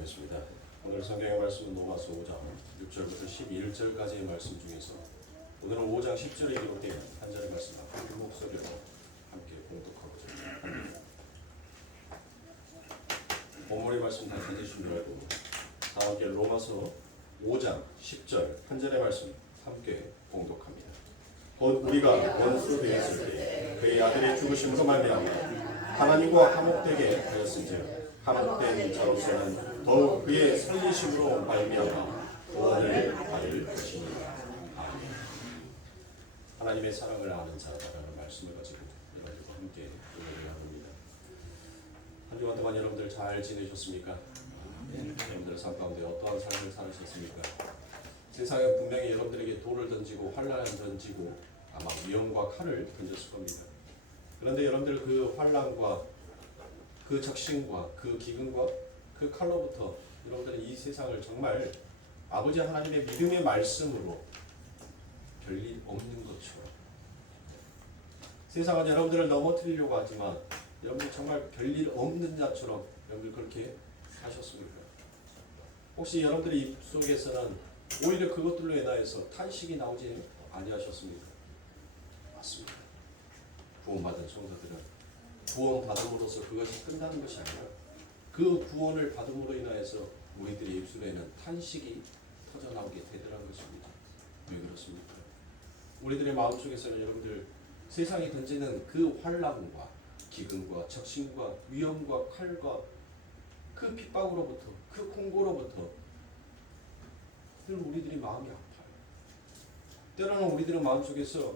기도하겠습니다. 오늘 성경의 말씀은 로마서 5장 6절부터 11절까지의 말씀 중에서 오늘은 5장 10절에 기록된 한 절의 말씀을 큰 목소리로 함께 공독하고자 합니다. 본문의 말씀 다 찾으신 줄 알고 다 함께 로마서 5장 10절 한 절의 말씀 함께 공독합니다. 곧 우리가 원수 되었을 때 그의 아들의 죽으심으로 말미암아 하나님과 화목되게 하였은즉 화목된 자로서는 더욱 그의 살리심으로 말미암아 구원을 받을 것이니라. 아멘. 하나님의 사랑을 아는 자라는 말씀을 가지고 여러분과 함께 기도를 합니다. 한 주간 동안 여러분들 잘 지내셨습니까? 여러분들 삶 가운데 어떠한 삶을 살으셨습니까? 세상에 분명히 여러분들에게 돌을 던지고 환란을 던지고 아마 위험과 칼을 던졌을 겁니다. 그런데 여러분들 그 환란과 그 적신과 그 기근과 그 칼로부터 여러분들은 이 세상을 정말 아버지 하나님의 믿음의 말씀으로 별일 없는 것처럼 세상은 여러분들을 넘어뜨리려고 하지만 여러분들 정말 별일 없는 자처럼 여러분들 그렇게 사셨습니까? 혹시 여러분들의 입속에서는 오히려 그것들로 인하여서 탄식이 나오지 아니하셨습니까? 맞습니다. 구원받은 성도들은 구원받음으로써 그것이 끝나는 것이 아니라 그 구원을 받음으로 인하여서 우리들의 입술에는 탄식이 터져나오게 되더라는 것입니다. 왜 그렇습니까? 우리들의 마음속에서는 여러분들 세상이 던지는 그 환난과 기근과 적신과 위험과 칼과 그 핍박으로부터 그 공고로부터 늘 우리들이 마음이 아파요. 때로는 우리들의 마음속에서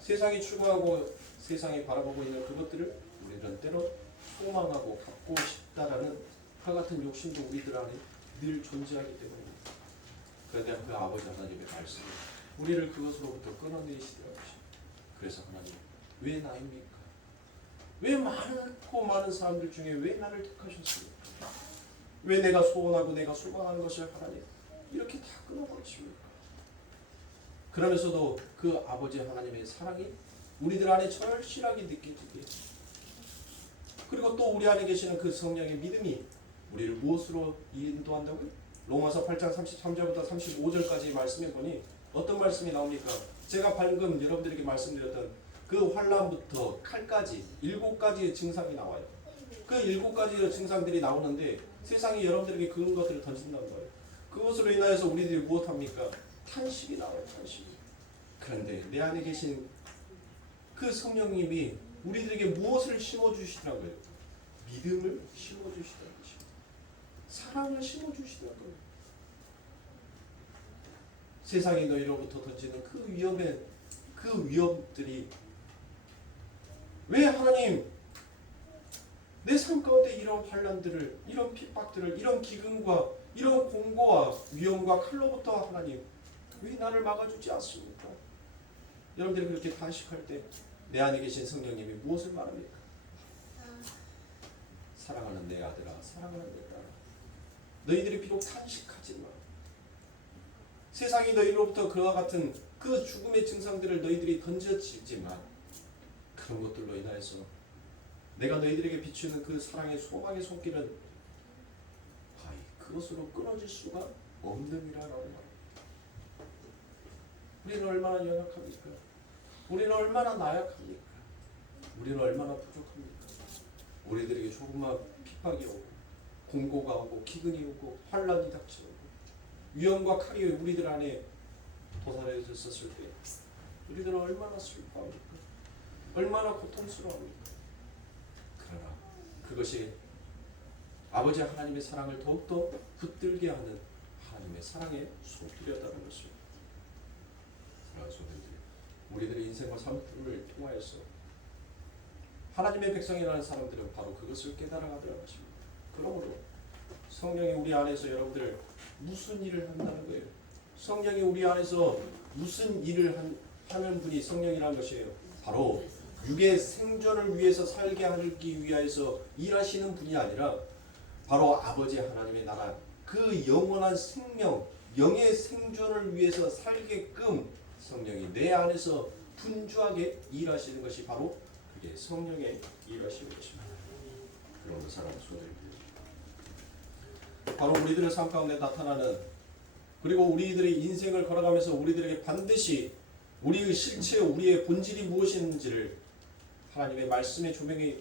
세상이 추구하고 세상이 바라보고 있는 그것들을 우리는 때로 소망하고 갖고 싶다라는 그와 같은 욕심도 우리들 안에 늘 존재하기 때문입니다. 그런데 그 아버지 하나님의 말씀이 우리를 그것으로부터 끊어내시더라고요. 그래서 하나님, 왜 나입니까? 왜 많은 사람들 중에 왜 나를 택하셨습니까? 왜 내가 소원하고 내가 소망하는 것을 하나님 이렇게 다 끊어버리십니까? 그러면서도 그 아버지 하나님의 사랑이 우리들 안에 절실하게 느껴지게 그리고 또 우리 안에 계시는 그 성령의 믿음이 우리를 무엇으로 인도한다고요? 로마서 8장 33절부터 35절까지 말씀해 보니 어떤 말씀이 나옵니까? 제가 방금 여러분들에게 말씀드렸던 그 환난부터 칼까지 7가지의 증상이 나와요. 그 7가지의 증상들이 나오는데 세상이 여러분들에게 그런 것들을 던진다는 거예요. 그것으로 인하여서 우리들이 무엇합니까? 탄식이 나와요. 탄식이. 그런데 내 안에 계신 그 성령님이 우리들에게 무엇을 심어주시더라고요? 믿음을 심어주시더라고요. 사랑을 심어주시더라고요. 세상이 너희로부터 던지는 그 위험들이 왜 하나님 내 삶 가운데 이런 환난들을 이런 핍박들을 이런 기근과 이런 공고와 위험과 칼로부터 하나님 왜 나를 막아주지 않습니까? 여러분들이 그렇게 탄식할 때 내 안에 계신 성령님이 무엇을 말합니까? 사랑하는 내 아들아, 사랑하는 내 딸아, 너희들이 비록 탄식하지만 세상이 너희로부터 그와 같은 그 죽음의 증상들을 너희들이 던져지지만 그런 것들로 인하여서 내가 너희들에게 비추는 그 사랑의 소망의 손길은 거의 그것으로 끊어질 수가 없느니라라는 말입니다. 우리는 얼마나 연약합니까? 우리는 얼마나 나약합니까? 우리는 얼마나 부족합니까? 우리들에게 조금만 핍박이 오고 공고가 오고 기근이 오고 환란이 닥쳐오고 위험과 칼이 우리들 안에 도사려졌을 때 우리들은 얼마나 슬퍼합니까? 얼마나 고통스러워합니까? 그러나 그것이 아버지 하나님의 사랑을 더욱더 붙들게 하는 하나님의 사랑의 손길이었다는 것입니다. 사랑하는 성도들, 우리들의 인생과 삶을 통하여서 하나님의 백성이라는 사람들은 바로 그것을 깨달아가더라는 것입니다. 그러므로 성령이 우리 안에서 여러분들 무슨 일을 한다는 거예요? 성령이 우리 안에서 무슨 일을 하는 분이 성령이라는 것이에요. 바로 육의 생존을 위해서 살게 하기 위하여서 일하시는 분이 아니라 바로 아버지 하나님의 나라 그 영원한 생명, 영의 생존을 위해서 살게끔 성령이 내 안에서 분주하게 일하시는 것이 바로 그게 성령의 일하시는 것입니다. 그러므로 사랑하는 성도들, 바로 우리들의 삶 가운데 나타나는, 그리고 우리들의 인생을 걸어가면서 우리들에게 반드시 우리의 실체, 우리의 본질이 무엇인지를 하나님의 말씀의 조명이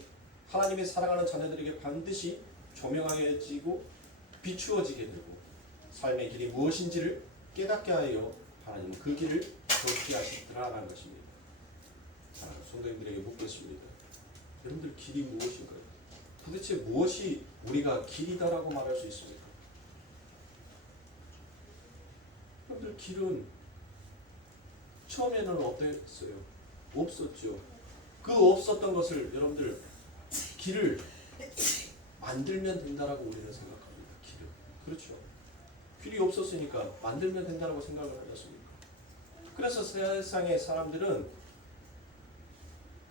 하나님의 사랑하는 자녀들에게 반드시 조명하여지고 비추어지게 되고 삶의 길이 무엇인지를 깨닫게 하여 하나님은 그 길을 걷게 하시더라라는 것입니다. 자, 성도님들에게 묻겠습니다. 여러분들 길이 무엇인가요? 도대체 무엇이 우리가 길이다라고 말할 수 있습니까? 여러분들 길은 처음에는 어땠어요? 없었죠. 그 없었던 것을 여러분들 길을 만들면 된다라고 우리는 생각합니다. 길을. 그렇죠. 길이 없었으니까 만들면 된다라고 생각을 하지 않습니까? 그래서 세상의 사람들은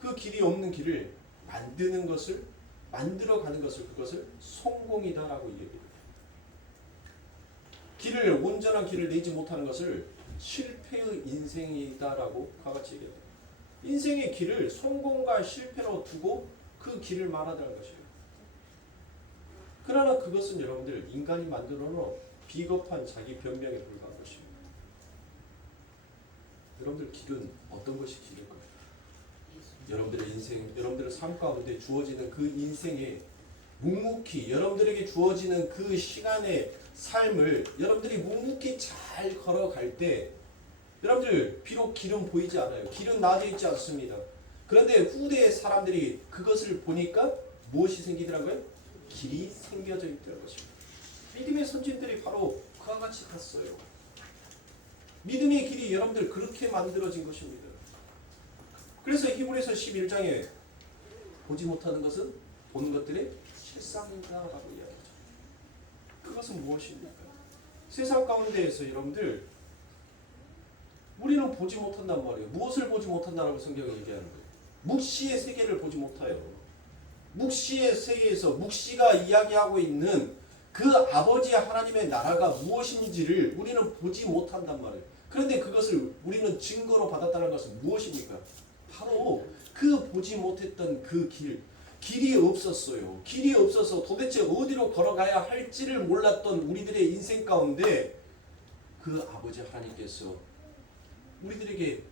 그 길이 없는 길을 만드는 것을, 만들어가는 것을, 그것을 성공이다라고 얘기해요. 길을, 온전한 길을 내지 못하는 것을 실패의 인생이다라고 같이 얘기해요. 인생의 길을 성공과 실패로 두고 그 길을 말하다는 것이에요. 그러나 그것은 여러분들 인간이 만들어 놓은 비겁한 자기 변명에 불과한 것입니다. 여러분들 길은 어떤 것이 길일까요? 여러분들의 인생, 여러분들의 삶 가운데 주어지는 그 인생에 묵묵히 여러분들에게 주어지는 그 시간의 삶을 여러분들이 묵묵히 잘 걸어갈 때 여러분들 비록 길은 보이지 않아요. 길은 나눠져 있지 않습니다. 그런데 후대의 사람들이 그것을 보니까 무엇이 생기더라고요? 길이 생겨져 있다는 것입니다. 믿음의 선진들이 바로 그와 같이 갔어요. 믿음의 길이 여러분들 그렇게 만들어진 것입니다. 그래서 히브리서 11장에 보지 못하는 것은 본 것들의 실상이다라고 이야기하죠. 그것은 무엇입니까? 세상 가운데에서 여러분들 우리는 보지 못한단 말이에요. 무엇을 보지 못한다라고 성경이 얘기하는 거예요? 묵시의 세계를 보지 못해요. 묵시의 세계에서 묵시가 이야기하고 있는 그 아버지 하나님의 나라가 무엇인지를 우리는 보지 못한단 말이에요. 그런데 그것을 우리는 증거로 받았다는 것은 무엇입니까? 바로 그 보지 못했던 그 길이 없었어요. 길이 없어서 도대체 어디로 걸어가야 할지를 몰랐던 우리들의 인생 가운데 그 아버지 하나님께서 우리들에게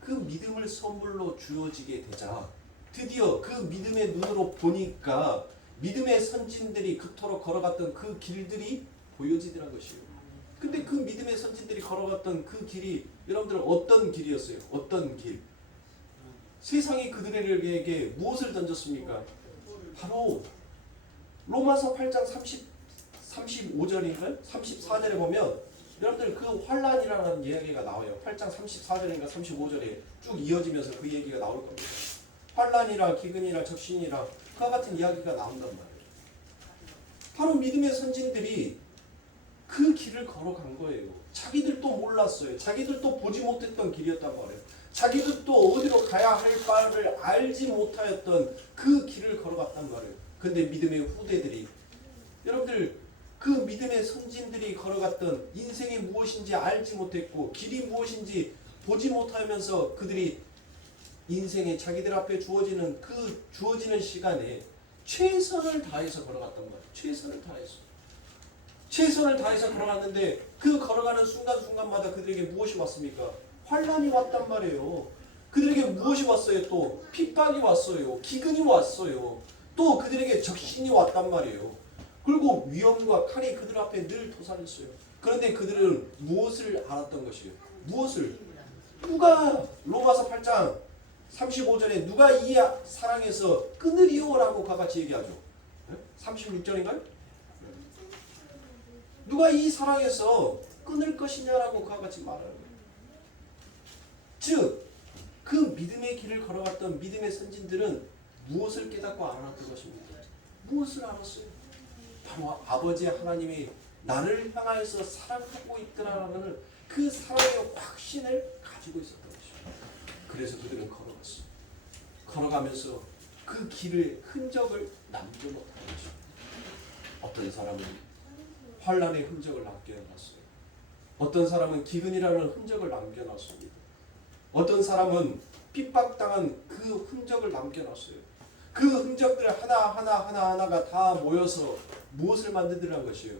그 믿음을 선물로 주어지게 되자 드디어 그 믿음의 눈으로 보니까 믿음의 선진들이 그토록 걸어갔던 그 길들이 보여지더란 것이에요. 근데 그 믿음의 선진들이 걸어갔던 그 길이 여러분들은 어떤 길이었어요? 어떤 길? 세상이 그들에게 무엇을 던졌습니까? 바로 로마서 8장 35절인가요? 34절에 보면 여러분들 그 환란이라는 이야기가 나와요. 8장 34절인가 35절에 쭉 이어지면서 그 얘기가 나올 겁니다. 환란이라 기근이라 적신이라 그와 같은 이야기가 나온단 말이에요. 바로 믿음의 선진들이 그 길을 걸어간 거예요. 자기들도 몰랐어요. 자기들도 보지 못했던 길이었단 말이에요. 자기들도 어디로 가야 할 바를 알지 못하였던 그 길을 걸어갔단 말이에요. 근데 믿음의 후대들이 여러분들 그 믿음의 선진들이 걸어갔던 인생이 무엇인지 알지 못했고 길이 무엇인지 보지 못하면서 그들이 인생에 자기들 앞에 주어지는 시간에 최선을 다해서 걸어갔단 말이에요. 최선을 다해서 걸어갔는데 그 걸어가는 순간순간마다 그들에게 무엇이 왔습니까? 환란이 왔단 말이에요. 그들에게 무엇이 왔어요? 또 핍박이 왔어요. 기근이 왔어요. 또 그들에게 적신이 왔단 말이에요. 그리고 위험과 칼이 그들 앞에 늘 도사렸어요. 그런데 그들은 무엇을 알았던 것이에요? 무엇을? 누가 로마서 8장 35절에 누가 이 사랑에서 끊으리오라고 같이 얘기하죠. 36절인가요? 누가 이 사랑에서 끊을 것이냐라고 같이 말하는 거예요. 즉, 그 믿음의 길을 걸어갔던 믿음의 선진들은 무엇을 깨닫고 알았던 것입니까? 무엇을 알았어요? 바로 아버지 하나님이 나를 향하여서 사랑하고 있더라라는 그 사랑의 확신을 가지고 있었던 것입니다. 그래서 그들은 걸어갔어요. 걸어가면서 그 길의 흔적을 남겨놓다는 것입니다. 어떤 사람은 환란의 흔적을 남겨놨어요. 어떤 사람은 기근이라는 흔적을 남겨놨습니다. 어떤 사람은 핍박당한 그 흔적을 남겨놨어요. 그 흔적들 하나가 다 모여서 무엇을 만들더란 것이에요?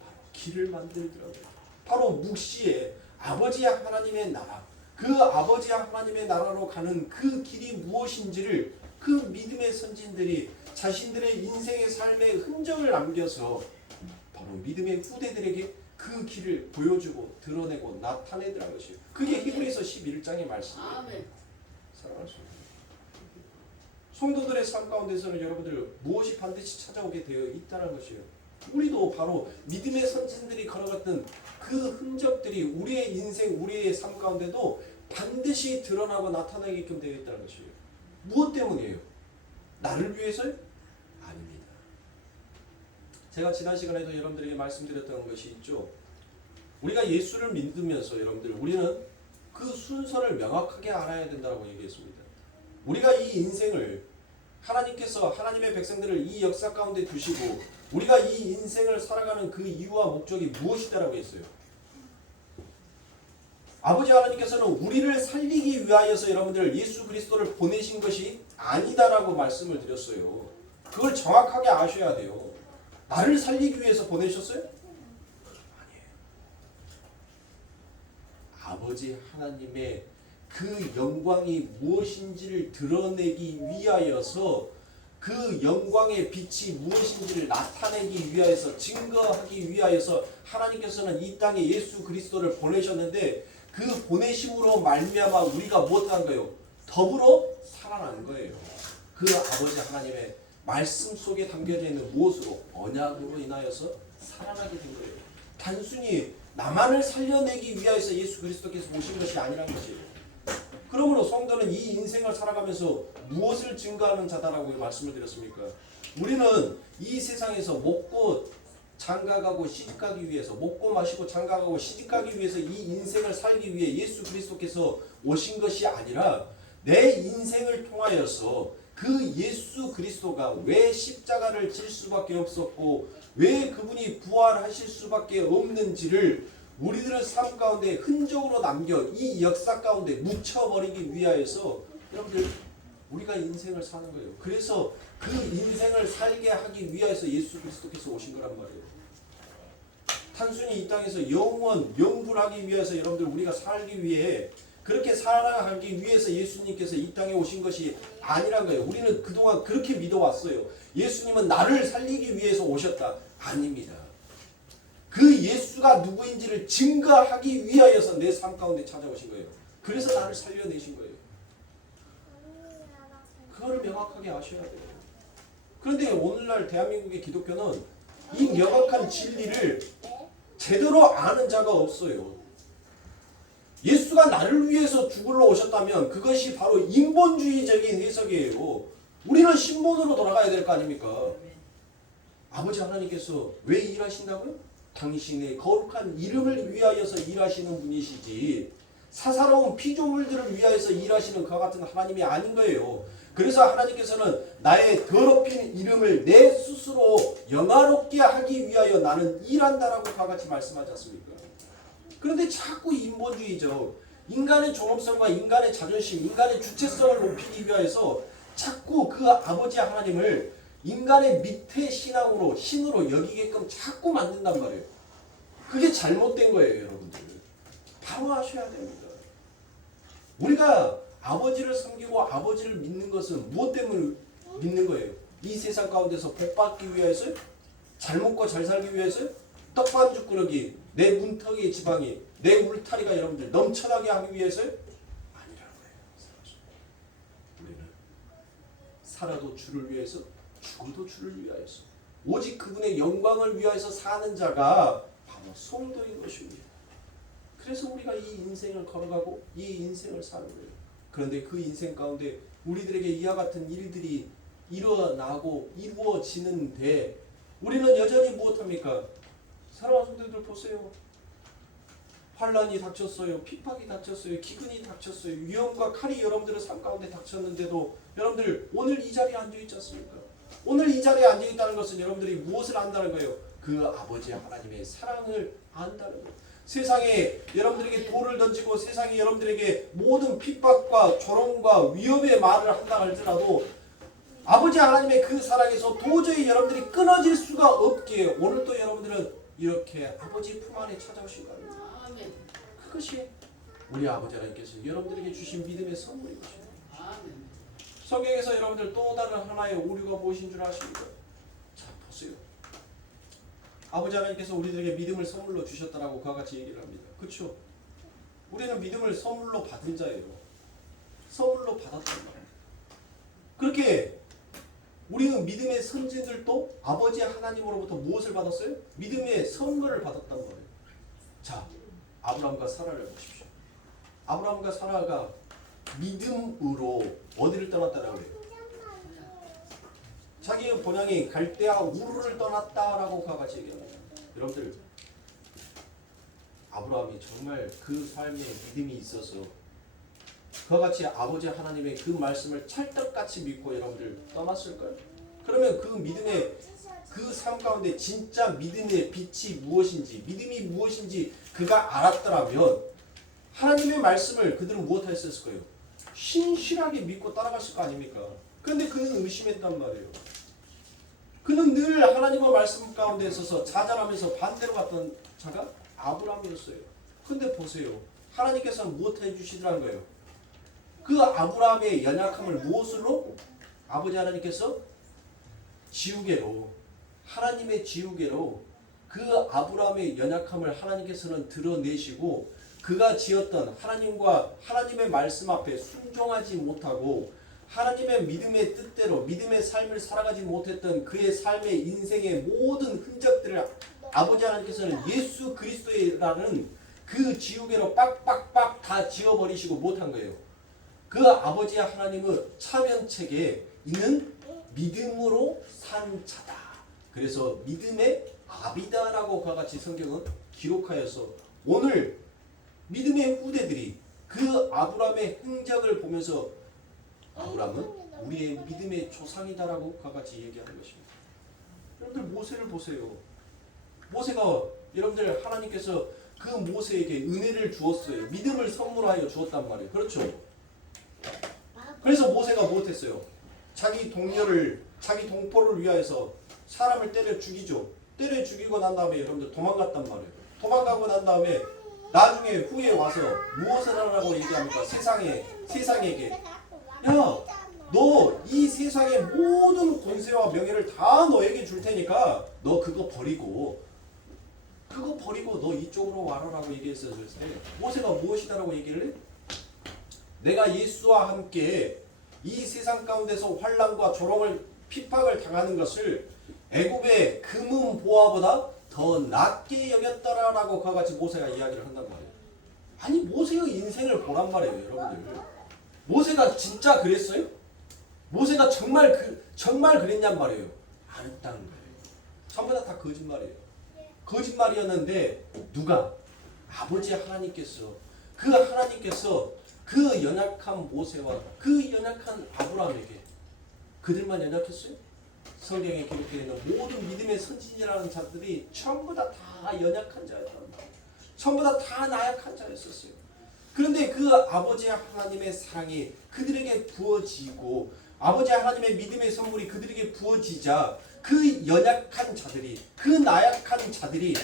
바로 길을 만들더란 거예요. 바로 묵시에 아버지 하나님의 나라, 그 아버지 하나님의 나라로 가는 그 길이 무엇인지를 그 믿음의 선진들이 자신들의 인생의 삶의 흔적을 남겨서 바로 믿음의 후대들에게 그 길을 보여주고 드러내고 나타내더란 것이에요. 그게 히브리서 11장의 말씀이에요. 사랑할 수 있는 성도들의 삶 가운데서는 여러분들 무엇이 반드시 찾아오게 되어 있다는 것이에요. 우리도 바로 믿음의 선진들이 걸어갔던 그 흔적들이 우리의 인생, 우리의 삶 가운데도 반드시 드러나고 나타나게끔 되어 있다는 것이에요. 무엇 때문이에요? 나를 위해서요? 아닙니다. 제가 지난 시간에도 여러분들에게 말씀드렸던 것이 있죠. 우리가 예수를 믿으면서 여러분들 우리는 그 순서를 명확하게 알아야 된다고 얘기했습니다. 우리가 이 인생을 하나님께서 하나님의 백성들을 이 역사 가운데 두시고 우리가 이 인생을 살아가는 그 이유와 목적이 무엇이다라고 했어요. 아버지 하나님께서는 우리를 살리기 위하여서 여러분들 예수 그리스도를 보내신 것이 아니다라고 말씀을 드렸어요. 그걸 정확하게 아셔야 돼요. 나를 살리기 위해서 보내셨어요? 아니에요. 아버지 하나님의 그 영광이 무엇인지를 드러내기 위하여서 그 영광의 빛이 무엇인지를 나타내기 위하여서 증거하기 위하여서 하나님께서는 이 땅에 예수 그리스도를 보내셨는데 그 보내심으로 말미암아 우리가 무엇한 거예요? 더불어 살아난 거예요. 그 아버지 하나님의 말씀 속에 담겨져 있는 무엇으로? 언약으로 인하여서 살아나게 된 거예요. 단순히 나만을 살려내기 위하여서 예수 그리스도께서 오신 것이 아니란 것이에요. 그러므로 성도는 이 인생을 살아가면서 무엇을 증거하는 자다라고 말씀을 드렸습니까? 우리는 이 세상에서 먹고 장가가고 시집가기 위해서 먹고 마시고 장가가고 시집가기 위해서 이 인생을 살기 위해 예수 그리스도께서 오신 것이 아니라 내 인생을 통하여서 그 예수 그리스도가 왜 십자가를 질 수밖에 없었고 왜 그분이 부활하실 수밖에 없는지를 우리들의 삶 가운데 흔적으로 남겨 이 역사 가운데 묻혀버리기 위하여서 여러분들 우리가 인생을 사는 거예요. 그래서 그 인생을 살게 하기 위하여서 예수 그리스도께서 오신 거란 말이에요. 단순히 이 땅에서 영불하기 위해서 여러분들 우리가 살기 위해 그렇게 살아가기 위해서 예수님께서 이 땅에 오신 것이 아니란 거예요. 우리는 그동안 그렇게 믿어왔어요. 예수님은 나를 살리기 위해서 오셨다. 아닙니다. 그 예수가 누구인지를 증거하기 위하여서 내 삶 가운데 찾아오신 거예요. 그래서 나를 살려내신 거예요. 그거를 명확하게 아셔야 돼요. 그런데 오늘날 대한민국의 기독교는 이 명확한 진리를 제대로 아는 자가 없어요. 예수가 나를 위해서 죽으러 오셨다면 그것이 바로 인본주의적인 해석이에요. 우리는 신본으로 돌아가야 될 거 아닙니까? 아버지 하나님께서 왜 일하신다고요? 당신의 거룩한 이름을 위하여서 일하시는 분이시지 사사로운 피조물들을 위하여서 일하시는 그와 같은 하나님이 아닌 거예요. 그래서 하나님께서는 나의 더럽힌 이름을 내 스스로 영화롭게 하기 위하여 나는 일한다라고 그와 같이 말씀하지 않습니까? 그런데 자꾸 인본주의적 인간의 존엄성과 인간의 자존심, 인간의 주체성을 높이기 위하여서 자꾸 그 아버지 하나님을 인간의 밑에 신앙으로 신으로 여기게끔 자꾸 만든단 말이에요. 그게 잘못된 거예요, 여러분들. 바로 아셔야 됩니다. 우리가 아버지를 섬기고 아버지를 믿는 것은 무엇 때문에 믿는 거예요? 이 세상 가운데서 복 받기 위해서요? 잘 먹고 잘 살기 위해서요? 떡반죽 그러기, 내 문턱의 지방이, 내 울타리가 여러분들 넘쳐나게 하기 위해서요? 아니라는 거예요. 우리는 살아도 주를 위해서 죽어도 주를 위하여서 오직 그분의 영광을 위하여서 사는 자가 바로 성도인 것입니다. 그래서 우리가 이 인생을 걸어가고 이 인생을 사는 거예요. 그런데 그 인생 가운데 우리들에게 이와 같은 일들이 일어나고 이루어지는데 우리는 여전히 무엇합니까? 사랑하는 성도들 보세요. 환란이 닥쳤어요. 핍박이 닥쳤어요. 기근이 닥쳤어요. 위험과 칼이 여러분들의 삶 가운데 닥쳤는데도 여러분들 오늘 이 자리에 앉아있지 않습니까? 오늘 이 자리에 앉아있다는 것은 여러분들이 무엇을 안다는 거예요? 그 아버지 하나님의 사랑을 안다는 거예요. 세상에 여러분들에게 돌을 던지고 세상에 여러분들에게 모든 핍박과 조롱과 위협의 말을 한다 할지라도 아버지 하나님의 그 사랑에서 도저히 여러분들이 끊어질 수가 없기에 오늘도 여러분들은 이렇게 아버지 품 안에 찾아오신 거 아닙니까? 아멘. 그것이 우리 아버지 하나님께서 여러분들에게 주신 믿음의 선물인 것입니다. 아멘. 성경에서 여러분들 또 다른 하나의 오류가 무엇인 줄 아십니까? 자, 보세요. 아버지 하나님께서 우리들에게 믿음을 선물로 주셨다라고 그와 같이 얘기를 합니다. 그렇죠? 우리는 믿음을 선물로 받은 자예요. 선물로 받았단 말이에요. 그렇게 우리는 믿음의 선진들도 아버지 하나님으로부터 무엇을 받았어요? 믿음의 선물을 받았단 말이에요. 자, 아브라함과 사라를 보십시오. 아브라함과 사라가 믿음으로 어디를 떠났다라고 해요? 자기의 본향이 갈대아 우르를 떠났다라고 그와 같이 얘기합니다. 여러분들, 아브라함이 정말 그 삶에 믿음이 있어서 그와 같이 아버지 하나님의 그 말씀을 찰떡같이 믿고 여러분들 떠났을까요? 그러면 그 믿음의 그 삶 가운데 진짜 믿음의 빛이 무엇인지, 믿음이 무엇인지 그가 알았더라면 하나님의 말씀을 그들은 무엇했을 거예요? 신실하게 믿고 따라갔을 거 아닙니까? 그런데 그는 의심했단 말이에요. 그는 늘 하나님의 말씀 가운데 있어서 좌절하면서 반대로 갔던 자가 아브라함이었어요. 근데 보세요. 하나님께서는 무엇 해주시더란 거예요? 그 아브라함의 연약함을 무엇으로? 아버지 하나님께서 지우개로, 하나님의 지우개로 그 아브라함의 연약함을 하나님께서는 드러내시고 그가 지었던 하나님과 하나님의 말씀 앞에 순종하지 못하고 하나님의 믿음의 뜻대로 믿음의 삶을 살아가지 못했던 그의 삶의 인생의 모든 흔적들을 아버지 하나님께서는 예수 그리스도라는 그 지우개로 빡빡빡 다 지워버리시고 못한 거예요. 그 아버지 하나님의 차면책에 있는 믿음으로 산 자다. 그래서 믿음의 아비다라고 그와 같이 성경은 기록하여서 오늘 믿음의 후대들이 그 아브라함의 행적을 보면서 아브라함은 우리의 믿음의 조상이다라고 그와 같이 얘기하는 것입니다. 여러분들 모세를 보세요. 모세가 여러분들 하나님께서 그 모세에게 은혜를 주었어요. 믿음을 선물하여 주었단 말이에요. 그렇죠? 그래서 모세가 무엇했어요? 자기 동료를, 자기 동포를 위하여서 사람을 때려 죽이죠. 때려 죽이고 난 다음에 여러분들 도망갔단 말이에요. 도망가고 난 다음에 나중에 후에 와서 무엇을 하라고 얘기합니까? 세상에게 야, 너 이 세상의 모든 권세와 명예를 다 너에게 줄 테니까 너 그거 버리고 너 이쪽으로 와라라고 얘기했을 때 모세가 무엇이다라고 얘기를 해? 내가 예수와 함께 이 세상 가운데서 환난과 조롱을 핍박을 당하는 것을 애굽의 금은 보화보다 더 낫게 여겼더라라고 그와 같이 모세가 이야기를 한단 말이에요. 아니 모세의 인생을 보란 말이에요, 여러분들. 모세가 진짜 그랬어요? 모세가 정말 그랬냔 말이에요. 안 했다는 거예요. 전부 다 거짓말이에요. 거짓말이었는데 누가? 아버지 하나님께서 그 연약한 모세와 그 연약한 아브라함에게 그들만 연약했어요? 성경에 기록되어 있는 모든 믿음의 선진이라는 자들이 전부 다 연약한 자였단 말이에요. 전부 다 나약한 자였었어요. 그런데 그 아버지 하나님의 사랑이 그들에게 부어지고 아버지 하나님의 믿음의 선물이 그들에게 부어지자 그 연약한 자들이, 그 나약한 자들이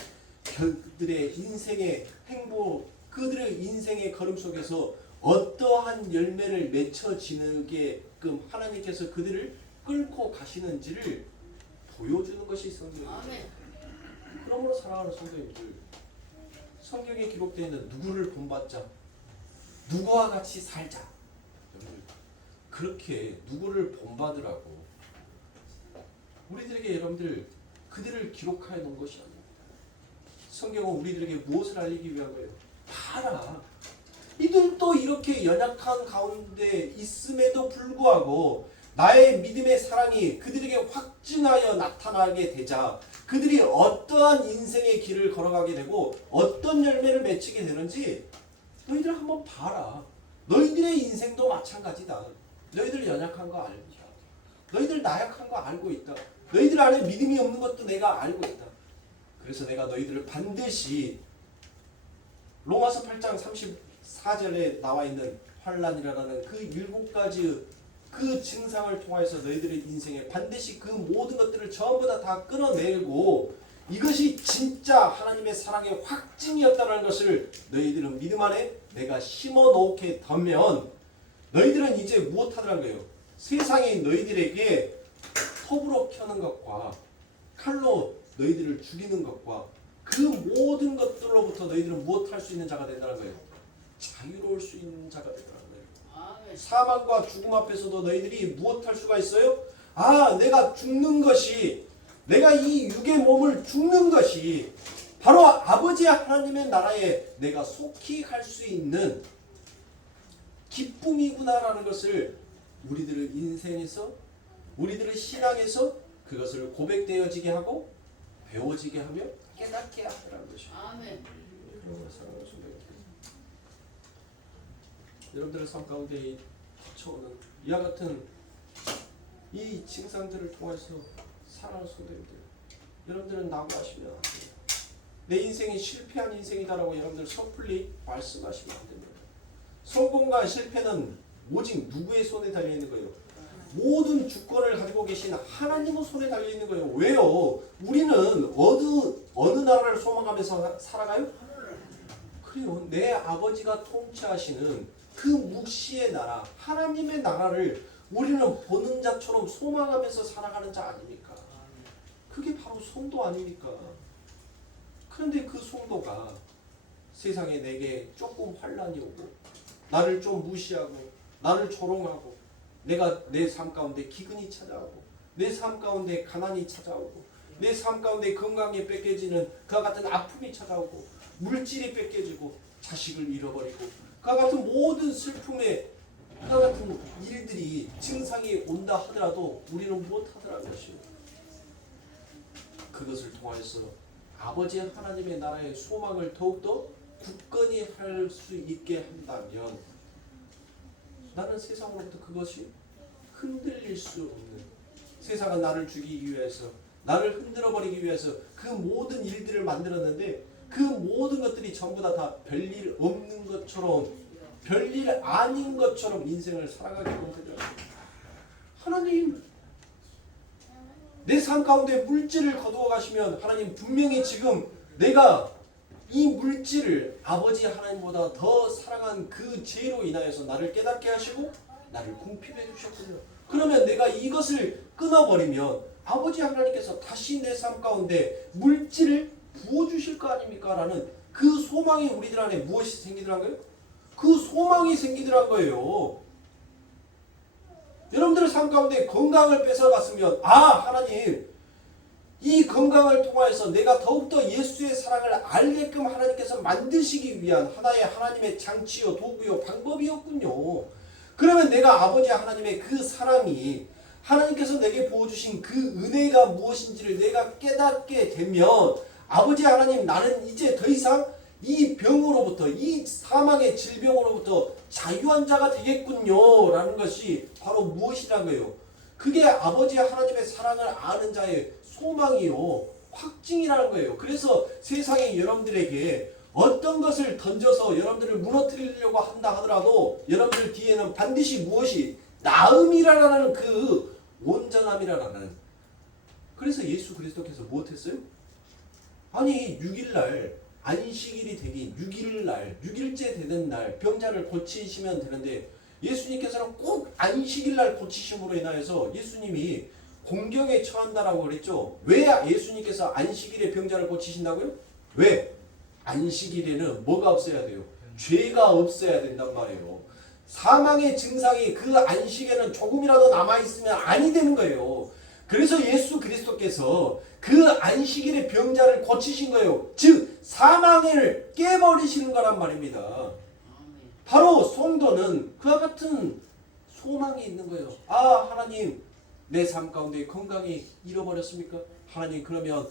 그들의 인생의 행복, 그들의 인생의 걸음 속에서 어떠한 열매를 맺혀지게끔 하나님께서 그들을 끌고 가시는지를 보여주는 것이 성경입니다. 그러므로 사랑하는 성도님들, 성경에 기록되어 있는 누구를 본받자, 누구와 같이 살자, 그렇게 누구를 본받으라고 우리들에게 여러분들 그들을 기록하여 놓은 것이 아닙니다. 성경은 우리들에게 무엇을 알리기 위한 거예요? 봐라, 이들도 이렇게 연약한 가운데 있음에도 불구하고 나의 믿음의 사랑이 그들에게 확증하여 나타나게 되자 그들이 어떠한 인생의 길을 걸어가게 되고 어떤 열매를 맺히게 되는지 너희들 한번 봐라. 너희들의 인생도 마찬가지다. 너희들 연약한 거 알고 있다. 너희들 나약한 거 알고 있다. 너희들 안에 믿음이 없는 것도 내가 알고 있다. 그래서 내가 너희들을 반드시 로마서 8장 34절에 나와 있는 환난이라는 그 7가지 그 그 증상을 통해서 너희들의 인생에 반드시 그 모든 것들을 전부 다 끊어내고 이것이 진짜 하나님의 사랑의 확증이었다는 것을 너희들은 믿음 안에 내가 심어 놓게 되면 너희들은 이제 무엇하더란 거예요? 세상이 너희들에게 톱으로 켜는 것과 칼로 너희들을 죽이는 것과 그 모든 것들로부터 너희들은 무엇할 수 있는 자가 된다는 거예요? 자유로울 수 있는 자가 된다는 거예요. 사망과 죽음 앞에서도 너희들이 무엇할 수가 있어요? 내가 죽는 것이, 내가 이 육의 몸을 죽는 것이 바로 아버지 하나님의 나라에 내가 속히 갈 수 있는 기쁨이구나라는 것을 우리들의 인생에서, 우리들의 신앙에서 그것을 고백되어지게 하고 배워지게 하며 깨닫게 하라는 것이죠. 아멘. 여러분들의 삶 가운데 닥쳐오는 이와 같은 이 증상들을 통해서 살아가는 성도님들, 여러분들은 낙오하시면 안 됩니다. 내 인생이 실패한 인생이다라고 여러분들 섣불리 말씀하시면 안 됩니다. 성공과 실패는 오직 누구의 손에 달려 있는 거예요? 모든 주권을 가지고 계신 하나님의 손에 달려 있는 거예요. 왜요? 우리는 어느 나라를 소망하면서 살아가요? 그래요. 내 아버지가 통치하시는 그 묵시의 나라, 하나님의 나라를 우리는 보는 자처럼 소망하면서 살아가는 자 아닙니까? 그게 바로 성도 아닙니까? 그런데 그 성도가 세상에 내게 조금 환난이 오고 나를 좀 무시하고 나를 조롱하고 내가 내 삶 가운데 기근이 찾아오고 내 삶 가운데 가난이 찾아오고 내 삶 가운데 건강이 뺏겨지는 그와 같은 아픔이 찾아오고 물질이 뺏겨지고 자식을 잃어버리고 그와 같은 모든 슬픔에 그와 같은 일들이 증상이 온다 하더라도 우리는 무엇하더라는 것이요? 그것을 통해서 아버지 하나님의 나라의 소망을 더욱더 굳건히 할 수 있게 한다면 나는 세상으로부터 그것이 흔들릴 수 없는, 세상은 나를 죽이기 위해서 나를 흔들어버리기 위해서 그 모든 일들을 만들었는데 그 모든 것들이 전부 다 별일 없는 것처럼 별일 아닌 것처럼 인생을 살아가게끔 되더라고요. 하나님 내 삶 가운데 물질을 거두어 가시면 하나님 분명히 지금 내가 이 물질을 아버지 하나님보다 더 사랑한 그 죄로 인하여서 나를 깨닫게 하시고 나를 궁핍해 주셨군요. 그러면 내가 이것을 끊어버리면 아버지 하나님께서 다시 내 삶 가운데 물질을 부어주실 거 아닙니까? 라는 그 소망이 우리들 안에 무엇이 생기더라고요? 그 소망이 생기더란 거예요. 여러분들의 삶 가운데 건강을 뺏어갔으면 하나님 이 건강을 통하여서 내가 더욱더 예수의 사랑을 알게끔 하나님께서 만드시기 위한 하나의 하나님의 장치요 도구요 방법이었군요. 그러면 내가 아버지 하나님의 그 사랑이 하나님께서 내게 부어주신 그 은혜가 무엇인지를 내가 깨닫게 되면 아버지 하나님 나는 이제 더 이상 이 병으로부터 이 사망의 질병으로부터 자유한 자가 되겠군요 라는 것이 바로 무엇이라고요? 그게 아버지 하나님의 사랑을 아는 자의 소망이요 확증이라는 거예요. 그래서 세상에 여러분들에게 어떤 것을 던져서 여러분들을 무너뜨리려고 한다 하더라도 여러분들 뒤에는 반드시 무엇이 나음이라는 그 온전함이라는. 그래서 예수 그리스도께서 무엇했어요? 아니 6일날 안식일이 되기 6일날 6일째 되는 날 병자를 고치시면 되는데 예수님께서는 꼭 안식일날 고치심으로 인하여서 예수님이 공경에 처한다라고 그랬죠. 왜 예수님께서 안식일에 병자를 고치신다고요? 왜? 안식일에는 뭐가 없어야 돼요? 죄가 없어야 된단 말이에요. 사망의 증상이 그 안식에는 조금이라도 남아있으면 아니 되는 거예요. 그래서 예수 그리스도께서 그 안식일에 병자를 고치신 거예요. 즉 사망을 깨버리시는 거란 말입니다. 바로 성도는 그와 같은 소망이 있는 거예요. 하나님 내 삶 가운데 건강이 잃어버렸습니까? 하나님 그러면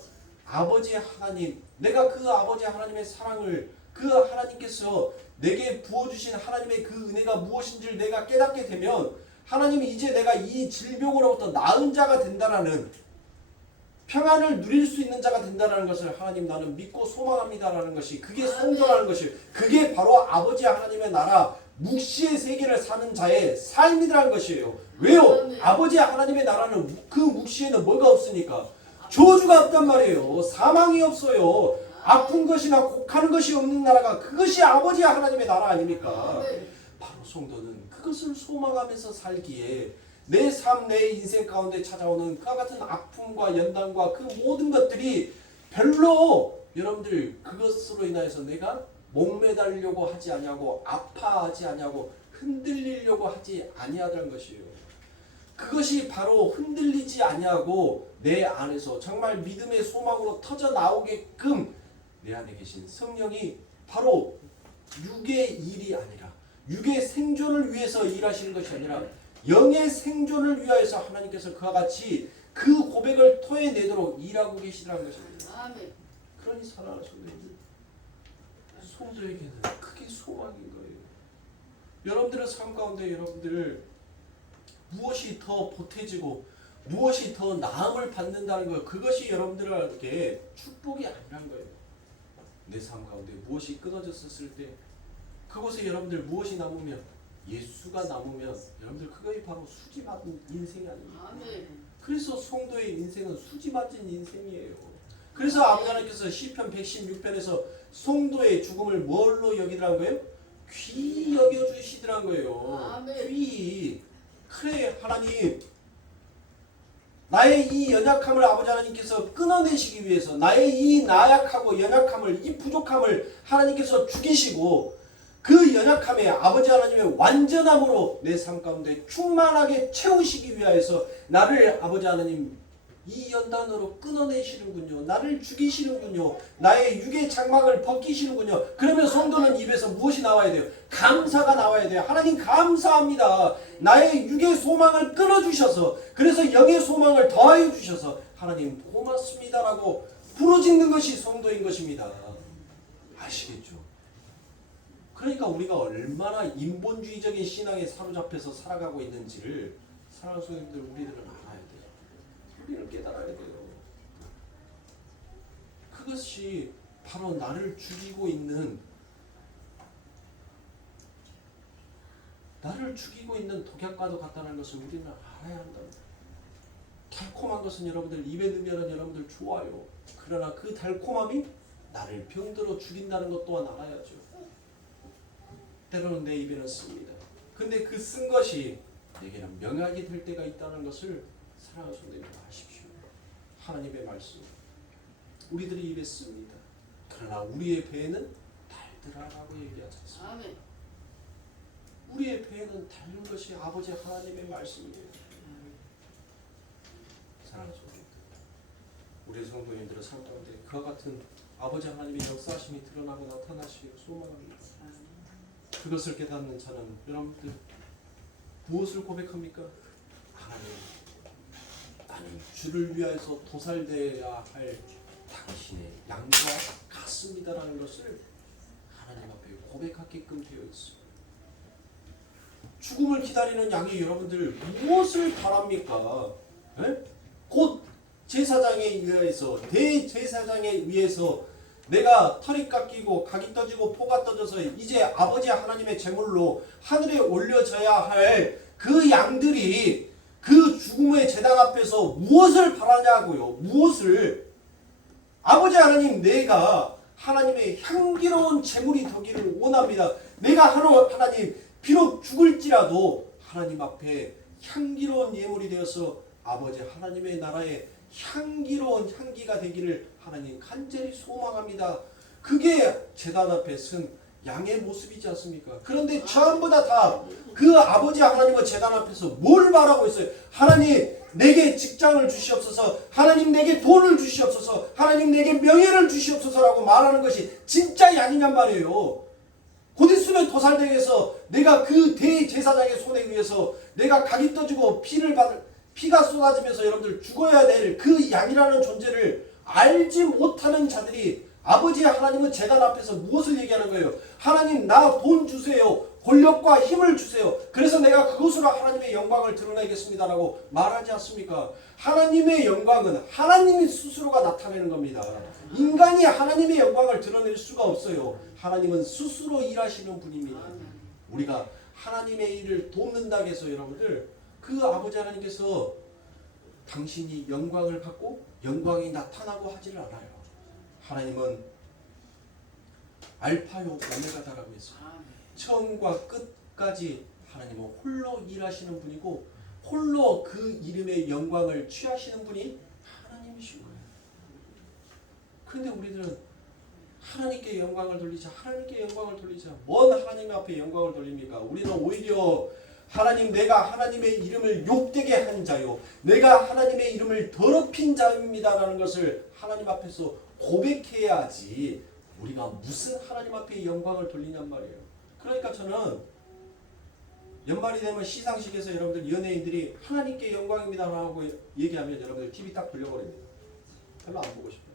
아버지 하나님 내가 그 아버지 하나님의 사랑을 그 하나님께서 내게 부어주신 하나님의 그 은혜가 무엇인지를 내가 깨닫게 되면 하나님이 이제 내가 이 질병으로부터 나은 자가 된다라는 평안을 누릴 수 있는 자가 된다라는 것을 하나님 나는 믿고 소망합니다라는 것이 그게 성도라는 것이 그게 바로 아버지 하나님의 나라 묵시의 세계를 사는 자의 삶이라는 것이에요. 왜요? 아버지 하나님의 나라는 그 묵시에는 뭐가 없으니까? 저주가 없단 말이에요. 사망이 없어요. 아픈 것이나 곡하는 것이 없는 나라가 그것이 아버지 하나님의 나라 아닙니까? 바로 성도는 그것을 소망하면서 살기에 내 삶, 내 인생 가운데 찾아오는 그와 같은 아픔과 연단과 그 모든 것들이 별로 여러분들 그것으로 인하여서 내가 목매달려고 하지 아니하고 아파하지 아니하고 흔들리려고 하지 아니하다는 것이에요. 그것이 바로 흔들리지 아니하고 내 안에서 정말 믿음의 소망으로 터져 나오게끔 내 안에 계신 성령이 바로 육의 일이 아니라 육의 생존을 위해서 일하시는 것이 아니라 영의 생존을 위하여서 하나님께서 그와 같이 그 고백을 토해내도록 일하고 계시라는 것입니다. 아멘. 그러니 사랑하는 성도님들, 성도에게는 크게 소망인 거예요. 여러분들의 삶 가운데 여러분들 무엇이 더 보태지고 무엇이 더 나음을 받는다는 것, 그것이 여러분들에게 축복이 아니란 거예요. 내 삶 가운데 무엇이 끊어졌었을 때 그곳에 여러분들 무엇이 남으면 예수가 남으면 여러분들 그것이 바로 수지 맞은 인생이 아닙니까? 그래서 성도의 인생은 수지 맞은 인생이에요. 그래서 아버지 하나님께서 시편 116편에서 성도의 죽음을 뭘로 여기더란 거예요? 귀히 여겨주시더란 거예요. 귀히. 그래 하나님, 나의 이 연약함을 아버지 하나님께서 끊어내시기 위해서 나의 이 나약하고 연약함을, 이 부족함을 하나님께서 죽이시고 그 연약함에 아버지 하나님의 완전함으로 내 삶 가운데 충만하게 채우시기 위하여서 나를 아버지 하나님 이 연단으로 끊어내시는군요. 나를 죽이시는군요. 나의 육의 장막을 벗기시는군요. 그러면 성도는 입에서 무엇이 나와야 돼요? 감사가 나와야 돼요. 하나님 감사합니다. 나의 육의 소망을 끊어주셔서, 그래서 영의 소망을 더하여 주셔서 하나님 고맙습니다라고 부르짖는 것이 성도인 것입니다. 아시겠죠? 그러니까 우리가 얼마나 인본주의적인 신앙에 사로잡혀서 살아가고 있는지를 사랑하는 성도님들, 우리들은 알아야 돼요. 우리는 깨달아야 돼요. 그것이 바로 나를 죽이고 있는 독약과도 같다는 것을 우리는 알아야 한답니다. 달콤한 것은 여러분들 입에 넣으면 여러분들 좋아요. 그러나 그 달콤함이 나를 병들어 죽인다는 것 또한 알아야죠. 때로는 내 입에는 씁니다. 근데 그 쓴 것이 내게는 명약이 될 때가 있다는 것을 사랑하는 성도님들 아십시오. 하나님의 말씀 우리들이 입에 씁니다. 그러나 우리의 배에는 달더라라고 얘기하지 않습니다. 아멘. 우리의 배에는 달는 것이 아버지 하나님의 말씀이에요. 사랑하는 성도님들, 우리 성도님들의 삶 가운데 그와 같은 아버지 하나님의 역사하심이 드러나고 나타나시기를 소망합니다. 그것을 깨닫는 자는 여러분들 무엇을 고백합니까? 하나님, 나는 주를 위하여서 도살되어야 할 당신의 양과 같습니다라는 것을 하나님 앞에 고백하게끔 되어 있습니다. 죽음을 기다리는 양이 여러분들 무엇을 바랍니까? 에? 곧 제사장에 의해서, 대제사장에 의해서 내가 털이 깎이고 각이 떠지고 포가 떠져서 이제 아버지 하나님의 제물로 하늘에 올려져야 할 그 양들이 그 죽음의 제단 앞에서 무엇을 바라냐고요. 무엇을? 아버지 하나님, 내가 하나님의 향기로운 제물이 되기를 원합니다. 내가 하나님 비록 죽을지라도 하나님 앞에 향기로운 예물이 되어서 아버지 하나님의 나라에 향기로운 향기가 되기를 하나님 간절히 소망합니다. 그게 제단 앞에 쓴 양의 모습이지 않습니까? 그런데 전부 다 그 아버지 하나님의 제단 앞에서 뭘 말하고 있어요? 하나님 내게 직장을 주시옵소서, 하나님 내게 돈을 주시옵소서, 하나님 내게 명예를 주시옵소서라고 말하는 것이 진짜 양이냔 말이에요. 곧 있으면 도살대에서 내가 그 대제사장의 손에 의해서 내가 각이 떠지고 피가 쏟아지면서 여러분들 죽어야 될 그 양이라는 존재를 알지 못하는 자들이 아버지 하나님은 제단 앞에서 무엇을 얘기하는 거예요? 하나님 나 돈 주세요. 권력과 힘을 주세요. 그래서 내가 그것으로 하나님의 영광을 드러내겠습니다라고 말하지 않습니까? 하나님의 영광은 하나님이 스스로가 나타내는 겁니다. 인간이 하나님의 영광을 드러낼 수가 없어요. 하나님은 스스로 일하시는 분입니다. 우리가 하나님의 일을 돕는다 해서 여러분들 그 아버지 하나님께서 당신이 영광을 받고 영광이 나타나고 하지를 않아요. 하나님은 알파요 오메가다라고 했어요. 처음과 끝까지 하나님은 홀로 일하시는 분이고 홀로 그 이름의 영광을 취하시는 분이 하나님이신 거예요. 그런데 우리들은 하나님께 영광을 돌리자, 하나님께 영광을 돌리자. 뭔 하나님 앞에 영광을 돌립니까? 우리는 오히려 하나님, 내가 하나님의 이름을 욕되게 한 자요, 내가 하나님의 이름을 더럽힌 자입니다라는 것을 하나님 앞에서 고백해야지 우리가 무슨 하나님 앞에 영광을 돌리냔 말이에요. 그러니까 저는 연말이 되면 시상식에서 여러분들 연예인들이 하나님께 영광입니다라고 얘기하면 여러분들 TV 딱 돌려버립니다. 별로 안 보고 싶어요.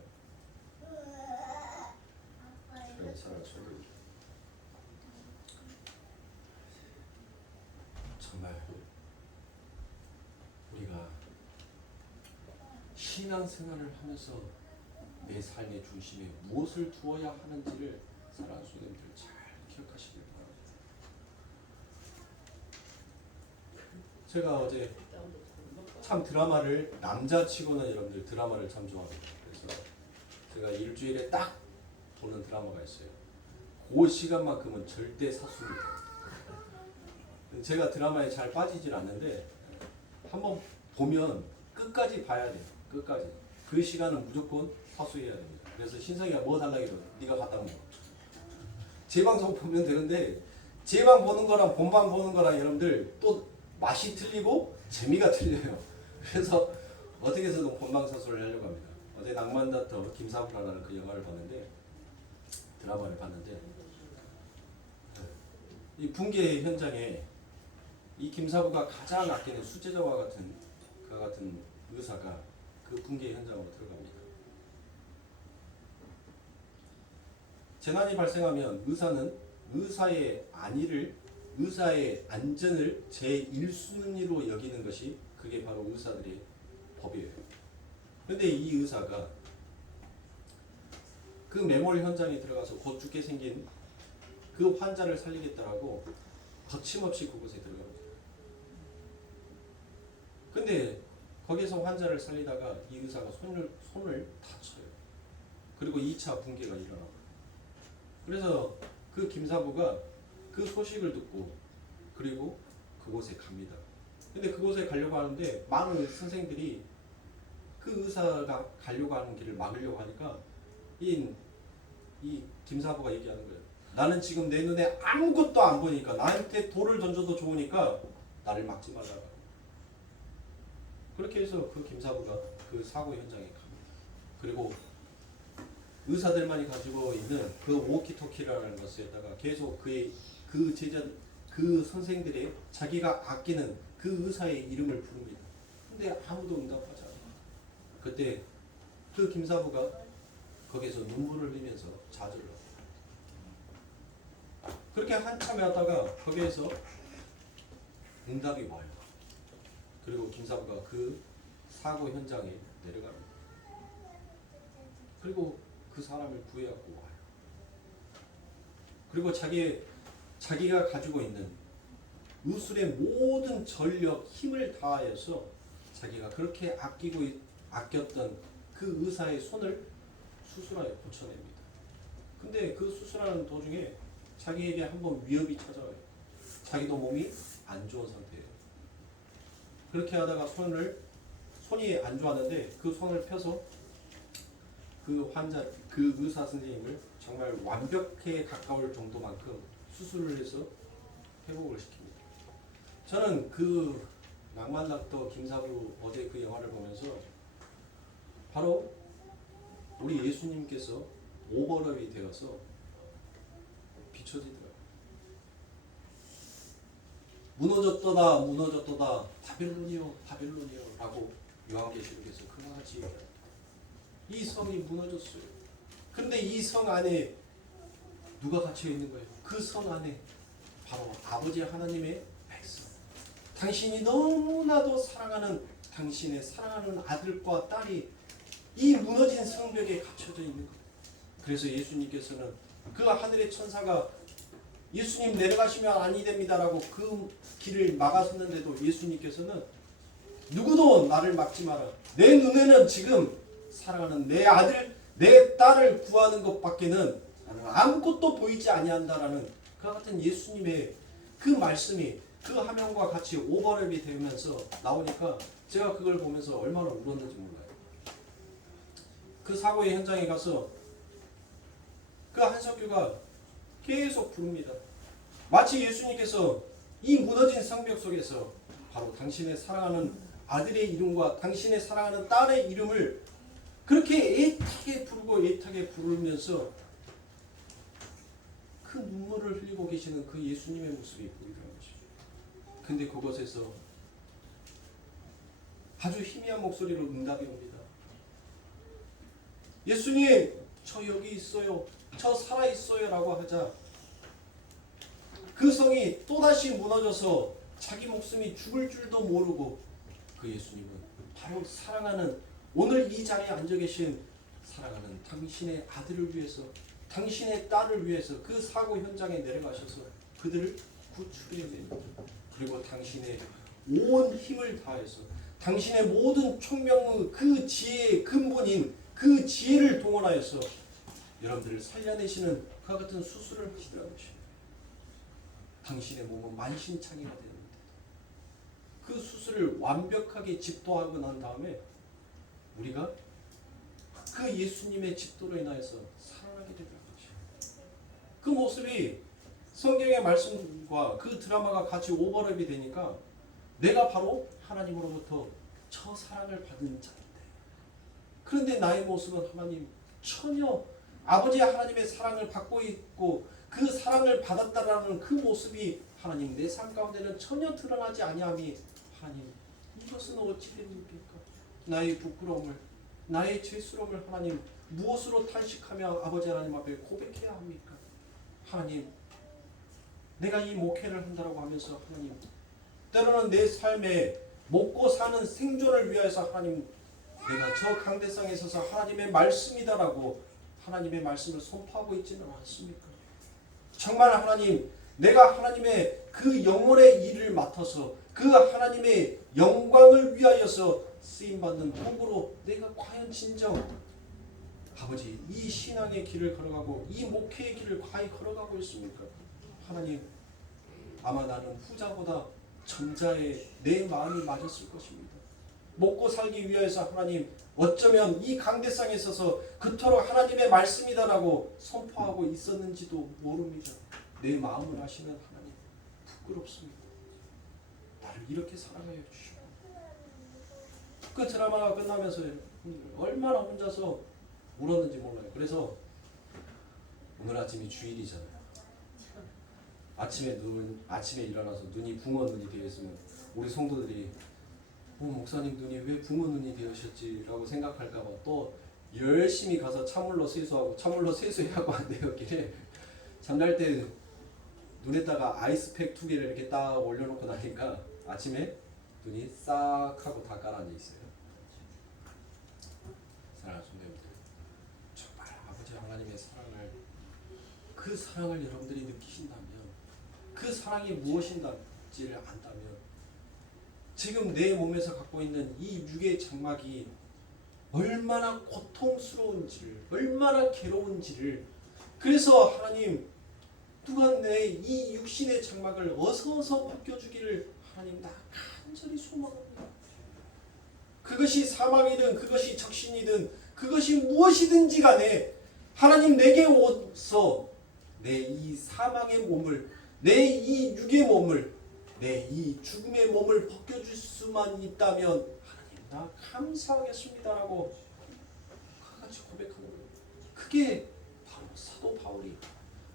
정말 우리가 신앙생활을 하면서 내 삶의 중심에 무엇을 두어야 하는지를 사랑하는 성도님들 잘 기억하시길 바랍니다. 제가 어제 참 드라마를, 남자치고는 여러분들 드라마를 참 좋아합니다. 그래서 제가 일주일에 딱 보는 드라마가 있어요. 그 시간만큼은 절대 사수입니다. 제가 드라마에 잘 빠지질 않는데 한번 보면 끝까지 봐야 돼요. 끝까지. 그 시간은 무조건 사수해야 됩니다. 그래서 신성이가 뭐 달라고 해도 네가 갔다 온 거. 재방송 보면 되는데 재방 보는 거랑 본방 보는 거랑 여러분들 또 맛이 틀리고 재미가 틀려요. 그래서 어떻게 해서든 본방 사수를 하려고 합니다. 어제 낭만다터 김사부라는 그 영화를 봤는데, 드라마를 봤는데, 이 붕괴 현장에 이 김사부가 가장 아끼는 수제자와 같은 그 같은 의사가 그 붕괴 현장으로 들어갑니다. 재난이 발생하면 의사는 의사의 안위를, 의사의 안전을 제1순위로 여기는 것이 그게 바로 의사들의 법이에요. 그런데 이 의사가 그 매몰 현장에 들어가서 곧 죽게 생긴 그 환자를 살리겠다라고 거침없이 그곳에 들어갑니다. 근데 거기서 환자를 살리다가 이 의사가 손을 다쳐요. 그리고 2차 붕괴가 일어나고. 그래서 그 김사부가 그 소식을 듣고 그리고 그곳에 갑니다. 근데 그곳에 가려고 하는데 많은 선생들이 그 의사가 가려고 하는 길을 막으려고 하니까 이 김사부가 얘기하는 거예요. 나는 지금 내 눈에 아무것도 안 보니까, 나한테 돌을 던져도 좋으니까 나를 막지 말라고. 그렇게 해서 그 김사부가 그 사고 현장에 갑니다. 그리고 의사들만이 가지고 있는 그 워키토키라는 것에다가 계속 그 제자, 그 선생들의 자기가 아끼는 그 의사의 이름을 부릅니다. 근데 아무도 응답하지 않아요. 그때 그 김사부가 거기에서 눈물을 흘리면서 좌절을 합니다. 그렇게 한참 하다가 거기에서 응답이 와요. 그리고 김사부가 그 사고 현장에 내려갑니다. 그리고 그 사람을 구해갖고 와요. 그리고 자기가 가지고 있는 의술의 모든 전력, 힘을 다하여서 자기가 그렇게 아꼈던 그 의사의 손을 수술하여 고쳐냅니다. 근데 그 수술하는 도중에 자기에게 한번 위협이 찾아와요. 자기도 몸이 안 좋은 상태예요. 그렇게 하다가 손이 안 좋았는데 그 손을 펴서 그 환자, 그 의사 선생님을 정말 완벽에 가까울 정도만큼 수술을 해서 회복을 시킵니다. 저는 그 낭만닥터 김사부 어제 그 영화를 보면서 바로 우리 예수님께서 오버랩이 되어서 비춰지더라고요. 무너졌도다 무너졌도다 바벨론이요 바벨론이요 라고 요한계시록에서 그와 같이 얘기합니다. 이 성이 무너졌어요. 근데 이 성 안에 누가 갇혀 있는 거예요? 그 성 안에 바로 아버지 하나님의 백성, 당신이 너무나도 사랑하는 당신의 사랑하는 아들과 딸이 이 무너진 성벽에 갇혀져 있는 거예요. 그래서 예수님께서는 그 하늘의 천사가 예수님 내려가시면 아니 됩니다라고 그 길을 막아섰는데도 예수님께서는 누구도 나를 막지 마라. 내 눈에는 지금 사랑하는 내 아들, 내 딸을 구하는 것밖에는 아무것도 보이지 아니한다라는 그와 같은 예수님의 그 말씀이 그 화면과 같이 오버랩이 되면서 나오니까 제가 그걸 보면서 얼마나 울었는지 몰라요. 그 사고의 현장에 가서 그 한석규가 계속 부릅니다. 마치 예수님께서 이 무너진 성벽 속에서 바로 당신의 사랑하는 아들의 이름과 당신의 사랑하는 딸의 이름을 그렇게 애타게 부르고 애타게 부르면서 그 눈물을 흘리고 계시는 그 예수님의 모습이 보이더라는 것입니다. 근데 그곳에서 아주 희미한 목소리로 응답이 옵니다. 예수님, 저 여기 있어요. 저 살아 있어요. 라고 하자 그 성이 또다시 무너져서 자기 목숨이 죽을 줄도 모르고 그 예수님은 바로 사랑하는 오늘 이 자리에 앉아 계신 사랑하는 당신의 아들을 위해서 당신의 딸을 위해서 그 사고 현장에 내려가셔서 그들을 구출해냅니다. 그리고 당신의 온 힘을 다해서 당신의 모든 총명의 그 지혜의 근본인 그 지혜를 동원하여서 여러분들을 살려내시는 그와 같은 수술을 하시더라는 것입니다. 당신의 몸은 만신창이가 되는데 그 수술을 완벽하게 집도하고 난 다음에 우리가 그 예수님의 집도로 인하여서 살아나게 되더라는 것입니다. 그 모습이 성경의 말씀과 그 드라마가 같이 오버랩이 되니까 내가 바로 하나님으로부터 저 사랑을 받은 자인데 그런데 나의 모습은 하나님 전혀 아버지 하나님의 사랑을 받고 있고 그 사랑을 받았다라는 그 모습이 하나님 내 삶 가운데는 전혀 드러나지 아니함이 하나님 이것은 어찌 됩니까? 나의 부끄러움을 나의 죄스러움을 하나님 무엇으로 탄식하며 아버지 하나님 앞에 고백해야 합니까? 하나님 내가 이 목회를 한다라고 하면서 하나님 때로는 내 삶에 먹고 사는 생존을 위해서 하나님 내가 저 강대상에 서서 하나님의 말씀이다라고 하나님의 말씀을 선포하고 있지는 않습니까? 정말 하나님 내가 하나님의 그 영혼의 일을 맡아서 그 하나님의 영광을 위하여서 쓰임받는 도구로 내가 과연 진정 아버지 이 신앙의 길을 걸어가고 이 목회의 길을 과히 걸어가고 있습니까? 하나님 아마 나는 후자보다 전자에 내 마음이 맞았을 것입니다. 먹고 살기 위해서 하나님 어쩌면 이 강대상에 서서 그토록 하나님의 말씀이다라고 선포하고 있었는지도 모릅니다. 내 마음을 아시는 하나님 부끄럽습니다. 나를 이렇게 사랑하여 주시고 그 드라마가 끝나면서 얼마나 혼자서 울었는지 몰라요. 그래서 오늘 아침이 주일이잖아요. 아침에 일어나서 눈이 붕어 눈이 되어 있으면 우리 성도들이 목사님 눈이 왜 붕어 눈이 되셨지라고 생각할까봐 또 열심히 가서 찬물로 세수하고 찬물로 세수하고 안 되었길래 잠잘 때 눈에다가 아이스팩 2개를 이렇게 딱 올려놓고 나니까 아침에 눈이 싹 하고 다 가라앉아 있어요. 사랑하는 성도님들, 정말 아버지 하나님의 사랑을 그 사랑을 여러분들이 느끼신다면 그 사랑이 무엇인지를 안다면 지금 내 몸에서 갖고 있는 이 육의 장막이 얼마나 고통스러운지를 얼마나 괴로운지를 그래서 하나님 누가 내 이 육신의 장막을 어서 벗겨주기를 하나님 나 간절히 소망합니다. 그것이 사망이든 그것이 적신이든 그것이 무엇이든지 간에 하나님 내게 오서 내 이 사망의 몸을 내 이 육의 몸을 내 이 죽음의 몸을 벗겨줄 수만 있다면 하나님 나 감사하겠습니다라고 같이 고백하는 거예요. 그게 바로 사도 바울이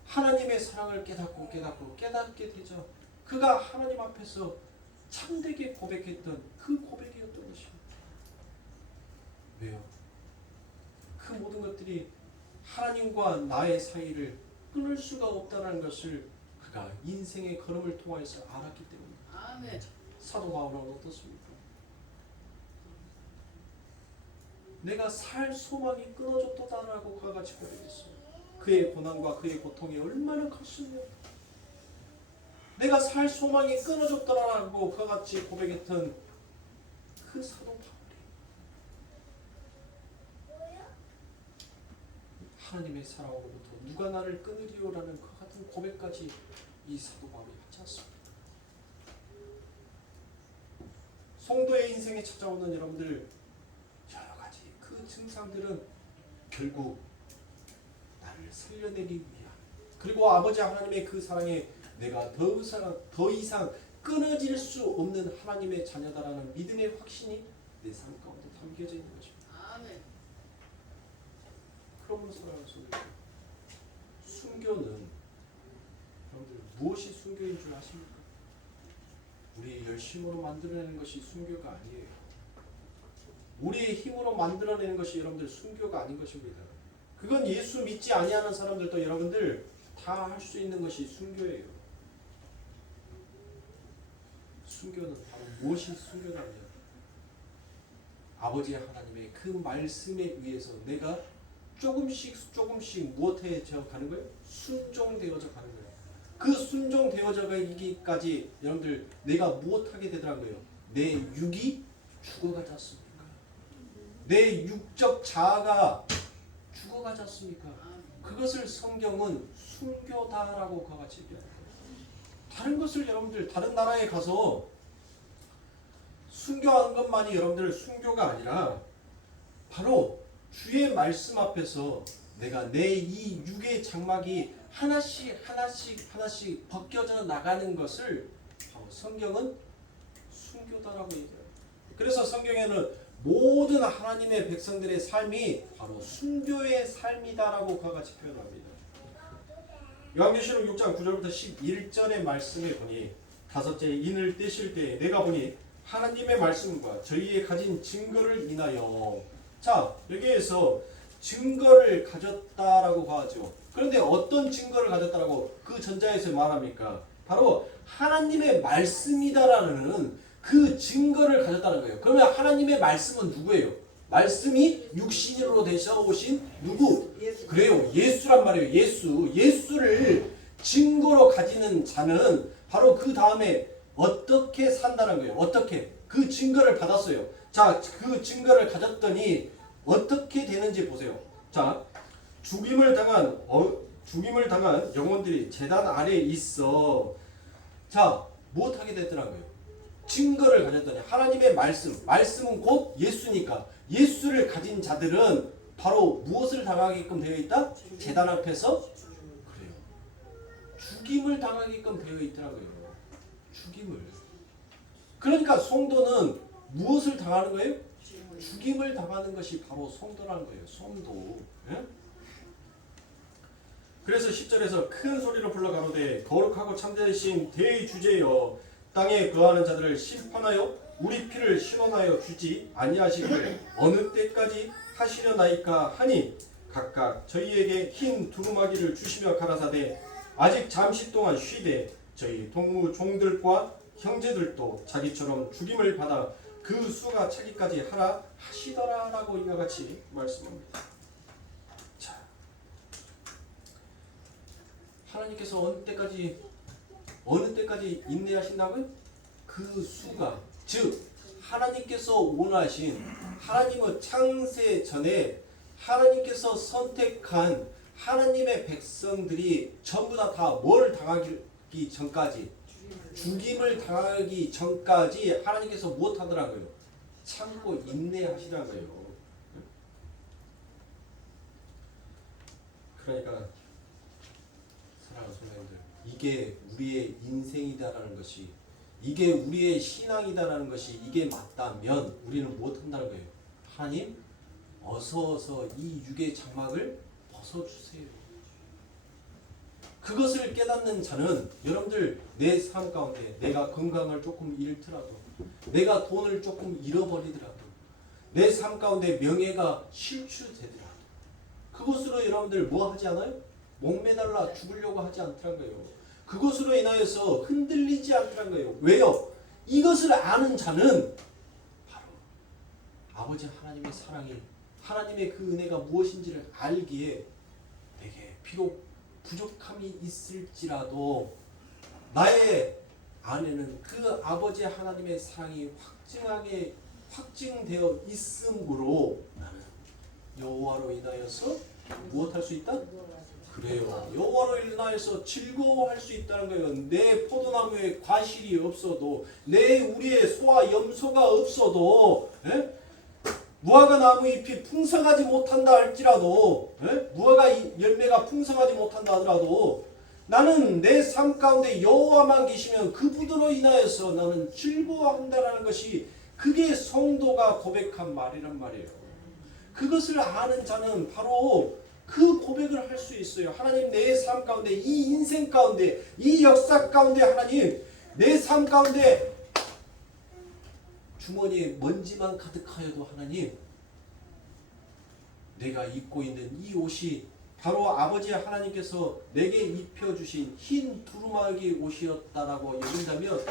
하나님의 사랑을 깨닫게 되죠. 그가 하나님 앞에서 참되게 고백했던 그 고백이었던 것입니다. 왜요? 그 모든 것들이 하나님과 나의 사이를 끊을 수가 없다는 것을 그가 인생의 걸음을 통해서 알았기 때문입니다. 아멘. 사도 바울은 어떻습니까? 내가 살 소망이 끊어졌다라고 그와 같이 고백했어요. 그의 고난과 그의 고통이 얼마나 컸으며 내가 살 소망이 끊어졌더라라고 그와 같이 고백했던 그 사도 바울이 하나님의 사랑으로부터 누가 나를 끊으리오라는 그 같은 고백까지 이 사도 바울이 하지 않습니다. 성도의 인생에 찾아오는 여러분들 여러 가지 그 증상들은 결국 나를 살려내기 위한, 그리고 아버지 하나님의 그 사랑에 내가 더 이상 끊어질 수 없는 하나님의 자녀다라는 믿음의 확신이 내 삶 가운데 담겨져 있는 것입니다. 아멘. 그러므로 사랑하는 성도, 순교는 여러분들 무엇이 순교인 줄 아십니까? 우리의 열심으로 만들어내는 것이 순교가 아니에요. 우리의 힘으로 만들어내는 것이 여러분들 순교가 아닌 것입니다. 그건 예수 믿지 아니하는 사람들도 여러분들 다 할 수 있는 것이 순교예요. 순교는 바로 무엇이 순교냐면 아버지 하나님의 그 말씀에 의해서 내가 조금씩 무엇해져 가는 거예요? 순종되어져 가는 거예요. 그 순종되어져 가기까지 여러분들 내가 무엇하게 되더라고요? 내 육이 죽어가지 않습니까? 내 육적 자아가 죽어가지 않습니까? 그것을 성경은 순교다라고 그와 같이 얘기합니다. 다른 것을 여러분들 다른 나라에 가서 순교하는 것만이 여러분들 순교가 아니라 바로 주의 말씀 앞에서 내가 내 이 육의 장막이 하나씩 벗겨져 나가는 것을 성경은 순교다라고 얘기해요. 그래서 성경에는 모든 하나님의 백성들의 삶이 바로 순교의 삶이다라고 그와 같이 표현합니다. 요한계시록 6장 9절부터 11절의 말씀에 보니 다섯째 인을 떼실 때 내가 보니 하나님의 말씀과 저희의 가진 증거를 인하여, 자 여기에서 증거를 가졌다라고 하죠. 그런데 어떤 증거를 가졌다라고 그 전자에서 말합니까? 바로 하나님의 말씀이다라는 그 증거를 가졌다는 거예요. 그러면 하나님의 말씀은 누구예요? 말씀이 육신으로 되셔 오신 누구? 그래요. 예수란 말이에요. 예수를 증거로 가지는 자는 바로 그 다음에 어떻게 산다는 거예요. 어떻게? 그 증거를 받았어요. 자, 그 증거를 가졌더니 어떻게 되는지 보세요. 자, 죽임을 당한 영혼들이 제단 아래에 있어. 자, 무엇하게 되더라고요? 증거를 가졌더니 하나님의 말씀은 곧 예수니까 예수를 가진 자들은 바로 무엇을 당하게끔 되어 있다? 제단 앞에서 그래요. 죽임을 당하게끔 되어 있더라고요. 죽임을. 그러니까 성도는 무엇을 당하는 거예요? 죽임을 당하는 것이 바로 성도라는 거예요. 성도. 예? 그래서 10절에서 큰 소리로 불러 가로되 거룩하고 참되신 대주제여 땅에 거하는 자들을 심판하여 우리 피를 신원하여 주지 아니하시기를 어느 때까지 하시려나이까 하니 각각 저희에게 흰 두루마기를 주시며 가라사대 아직 잠시 동안 쉬되 저희 동무 종들과 형제들도 자기처럼 죽임을 받아 그 수가 차기까지 하라 하시더라라고 이와 같이 말씀합니다. 자, 하나님께서 어느 때까지 인내하신다고요? 그 수가, 즉 하나님께서 원하신, 하나님의 창세 전에 하나님께서 선택한 하나님의 백성들이 전부 다 뭘 당하기 전까지, 죽임을 당하기 전까지 하나님께서 무엇 하더라고요? 참고 인내하시라고요. 그러니까 사랑하는 성도님들, 이게 우리의 인생이다라는 것이, 이게 우리의 신앙이다라는 것이 이게 맞다면 우리는 무엇 한다는 거예요? 하나님 어서 이 육의 장막을 벗어주세요. 그것을 깨닫는 자는 여러분들 내 삶 가운데 내가 건강을 조금 잃더라도, 내가 돈을 조금 잃어버리더라도, 내 삶 가운데 명예가 실추되더라도 그것으로 여러분들 뭐 하지 않아요? 목매달라 죽으려고 하지 않더란 거예요. 그것으로 인하여서 흔들리지 않더란 거예요. 왜요? 이것을 아는 자는 바로 아버지 하나님의 사랑이, 하나님의 그 은혜가 무엇인지를 알기에 내게 비록 부족함이 있을지라도 나의 안에는 그 아버지 하나님의 사랑이 확증되어 있으므로 나는 여호와로 인하여서 무엇할 수 있다? 그래요. 여호와로 인하여서 즐거워할 수 있다는 거예요. 내 포도나무에 과실이 없어도, 내 우리의 소와 염소가 없어도, 무화과 나무 잎이 풍성하지 못한다 할지라도, 무화과 열매가 풍성하지 못한다 하더라도, 나는 내 삶 가운데 여호와만 계시면 그분으로 인하여서 나는 즐거워한다라는 것이, 그게 성도가 고백한 말이란 말이에요. 그것을 아는 자는 바로 그 고백을 할 수 있어요. 하나님, 내 삶 가운데, 이 인생 가운데, 이 역사 가운데 하나님, 내 삶 가운데 주머니에 먼지만 가득하여도 하나님, 내가 입고 있는 이 옷이 바로 아버지 하나님께서 내게 입혀주신 흰 두루마기 옷이었다라고 여긴다면,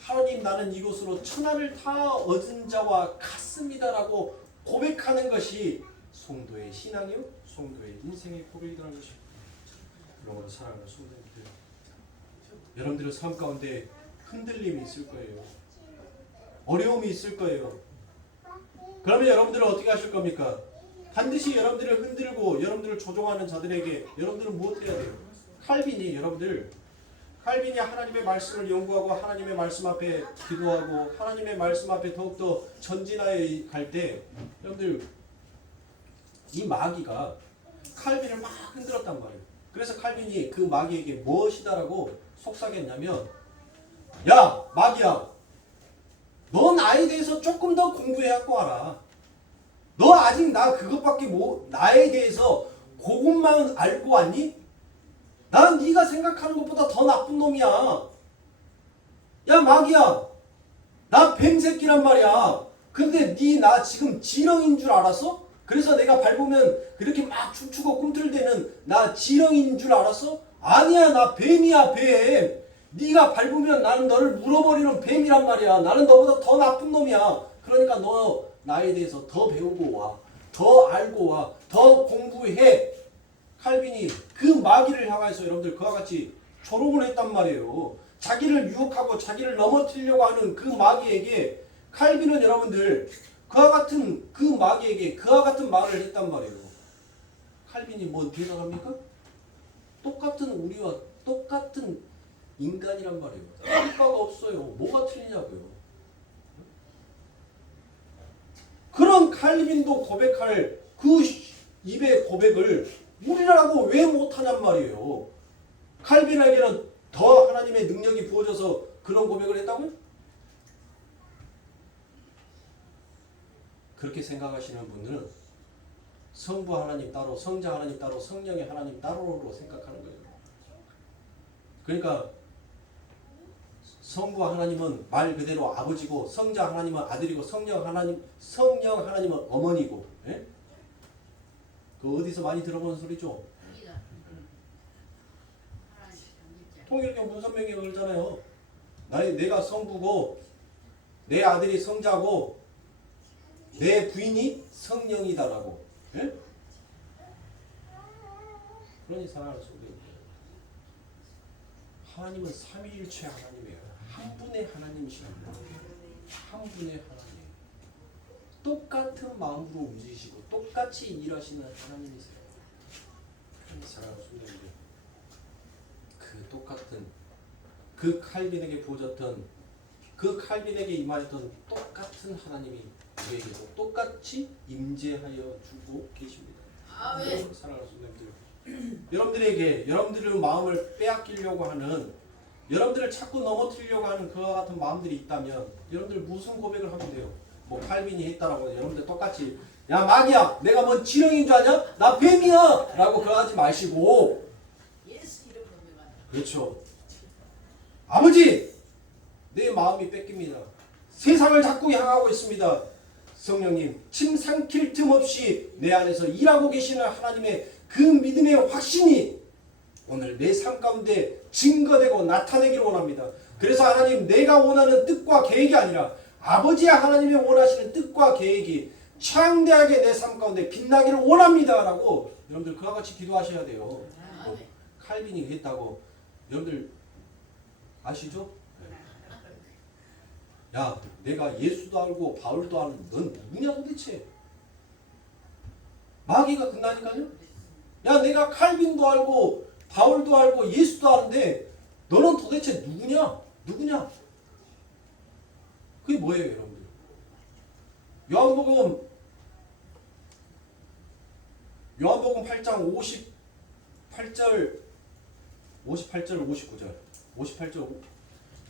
하나님, 나는 이것으로 천하를 다 얻은 자와 같습니다라고 고백하는 것이 성도의 신앙이요, 성도의 인생의 고백이라는 것입니다. 그러므로 사랑하는 성도님들, 여러분들의 삶 가운데 흔들림이 있을 거예요. 어려움이 있을 거예요. 그러면 여러분들은 어떻게 하실 겁니까? 반드시 여러분들을 흔들고 여러분들을 조종하는 자들에게 여러분들은 무엇 해야 돼요? 칼빈이 하나님의 말씀을 연구하고 하나님의 말씀 앞에 기도하고 하나님의 말씀 앞에 더욱더 전진하여 갈 때, 여러분들 이 마귀가 칼빈을 막 흔들었단 말이에요. 그래서 칼빈이 그 마귀에게 무엇이다라고 속삭였냐면, 야 마귀야, 너 나에 대해서 조금 더 공부해갖고 와라. 너 아직 나 그것밖에 나에 대해서 그것만 알고 왔니? 난 네가 생각하는 것보다 더 나쁜 놈이야. 야 마귀야, 나 뱀새끼란 말이야. 근데 네 나 지금 지렁인 줄 알았어? 그래서 내가 밟으면 그렇게 막 춤추고 꿈틀대는 나 지렁인 줄 알았어? 아니야, 나 뱀이야, 뱀. 네가 밟으면 나는 너를 물어버리는 뱀이란 말이야. 나는 너보다 더 나쁜 놈이야. 그러니까 너 나에 대해서 더 배우고 와, 더 알고 와, 더 공부해. 칼빈이 그 마귀를 향해서 여러분들 그와 같이 조롱을 했단 말이에요. 자기를 유혹하고 자기를 넘어뜨리려고 하는 그 마귀에게 칼빈은 여러분들 그와 같은 그 마귀에게 그와 같은 말을 했단 말이에요. 칼빈이 뭐 대답합니까? 똑같은 우리와 똑같은 인간이란 말이에요. 틀릴 바가 없어요. 뭐가 틀리냐고요. 그런 칼빈도 고백할 그 입의 고백을 우리라고 왜 못하냔 말이에요. 칼빈에게는 더 하나님의 능력이 부어져서 그런 고백을 했다고요? 그렇게 생각하시는 분들은 성부 하나님 따로, 성자 하나님 따로, 성령의 하나님 따로로 생각하는 거예요. 그러니까 성부 하나님은 말 그대로 아버지고, 성자 하나님은 아들이고, 성령 하나님은 어머니고. 예? 그 어디서 많이 들어본 소리죠? 통일교 문선명이 그러잖아요. 내가 성부고, 내 아들이 성자고, 내 부인이 성령이다라고. 예? 그러니 사랑하는 성도님, 하나님은 삼위일체 하나님이에요. 한 분의 하나님이십니다. 한 분의 하나님. 똑같은 마음으로 움직이시고 똑같이 일하시는 하나님이세요. 사랑하는 성도님들, 그 똑같은 그 칼빈에게 부어졌던, 그 칼빈에게 임하였던 똑같은 하나님이 우리에게도 똑같이 임재하여 주고 계십니다. 아멘. 사랑하는 성도님들, 여러분들에게 여러분들의 마음을 빼앗기려고 하는, 여러분들을 자꾸 넘어뜨리려고 하는 그와 같은 마음들이 있다면 여러분들 무슨 고백을 하면 돼요? 뭐 칼빈이 했다라고 여러분들 똑같이 야 마귀야, 내가 뭔 지렁이인 줄 아냐? 나 뱀이야! 라고 그러지 마시고, 그렇죠, 아버지 내 마음이 뺏깁니다. 세상을 자꾸 향하고 있습니다. 성령님, 침 삼킬 틈 없이 내 안에서 일하고 계시는 하나님의 그 믿음의 확신이 오늘 내 삶 가운데 증거되고 나타내기를 원합니다. 그래서 하나님, 내가 원하는 뜻과 계획이 아니라 아버지 하나님이 원하시는 뜻과 계획이 창대하게 내 삶 가운데 빛나기를 원합니다 라고 여러분들 그와 같이 기도하셔야 돼요. 칼빈이 했다고 여러분들 아시죠? 야, 내가 예수도 알고 바울도 아는 넌 누구냐 도대체? 마귀가 끝나니까요. 야, 내가 칼빈도 알고 바울도 알고 예수도 아는데 너는 도대체 누구냐? 누구냐? 그게 뭐예요, 여러분들? 요한복음 8장 58절 59절 58절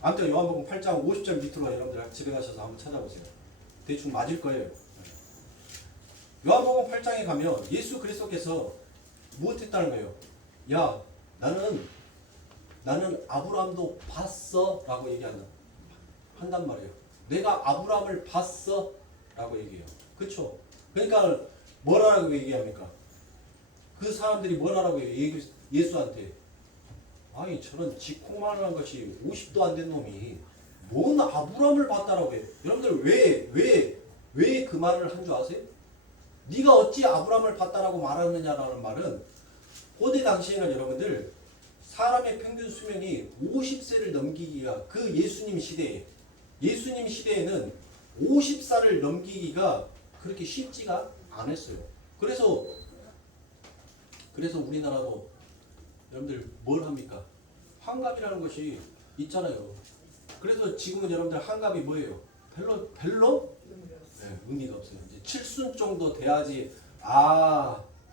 아무튼 요한복음 8장 50절 밑으로 여러분들 집에 가셔서 한번 찾아보세요. 대충 맞을 거예요. 요한복음 8장에 가면 예수 그리스도께서 무엇했다는 거예요? 야, 나는 아브라함도 봤어 라고 한단 말이에요. 내가 아브라함을 봤어 라고 얘기해요. 그쵸? 그러니까 뭐라고 얘기합니까? 그 사람들이 뭐라고 해요? 예수한테 아니 저런 지콩만한 것이 50도 안 된 놈이 뭔 아브라함을 봤다라고 해요. 여러분들 왜 그 말을 한 줄 아세요? 네가 어찌 아브라함을 봤다라고 말하느냐라는 말은 고대 당시에는 여러분들 사람의 평균 수명이 50세를 넘기기가 그 예수님 시대에는 50살을 넘기기가 그렇게 쉽지가 않았어요. 그래서 우리나라도 여러분들 뭘 합니까? 환갑이라는 것이 있잖아요. 그래서 지금은 여러분들 환갑이 뭐예요? 별로 네, 의미가 없어요. 이제 칠순 정도 돼야지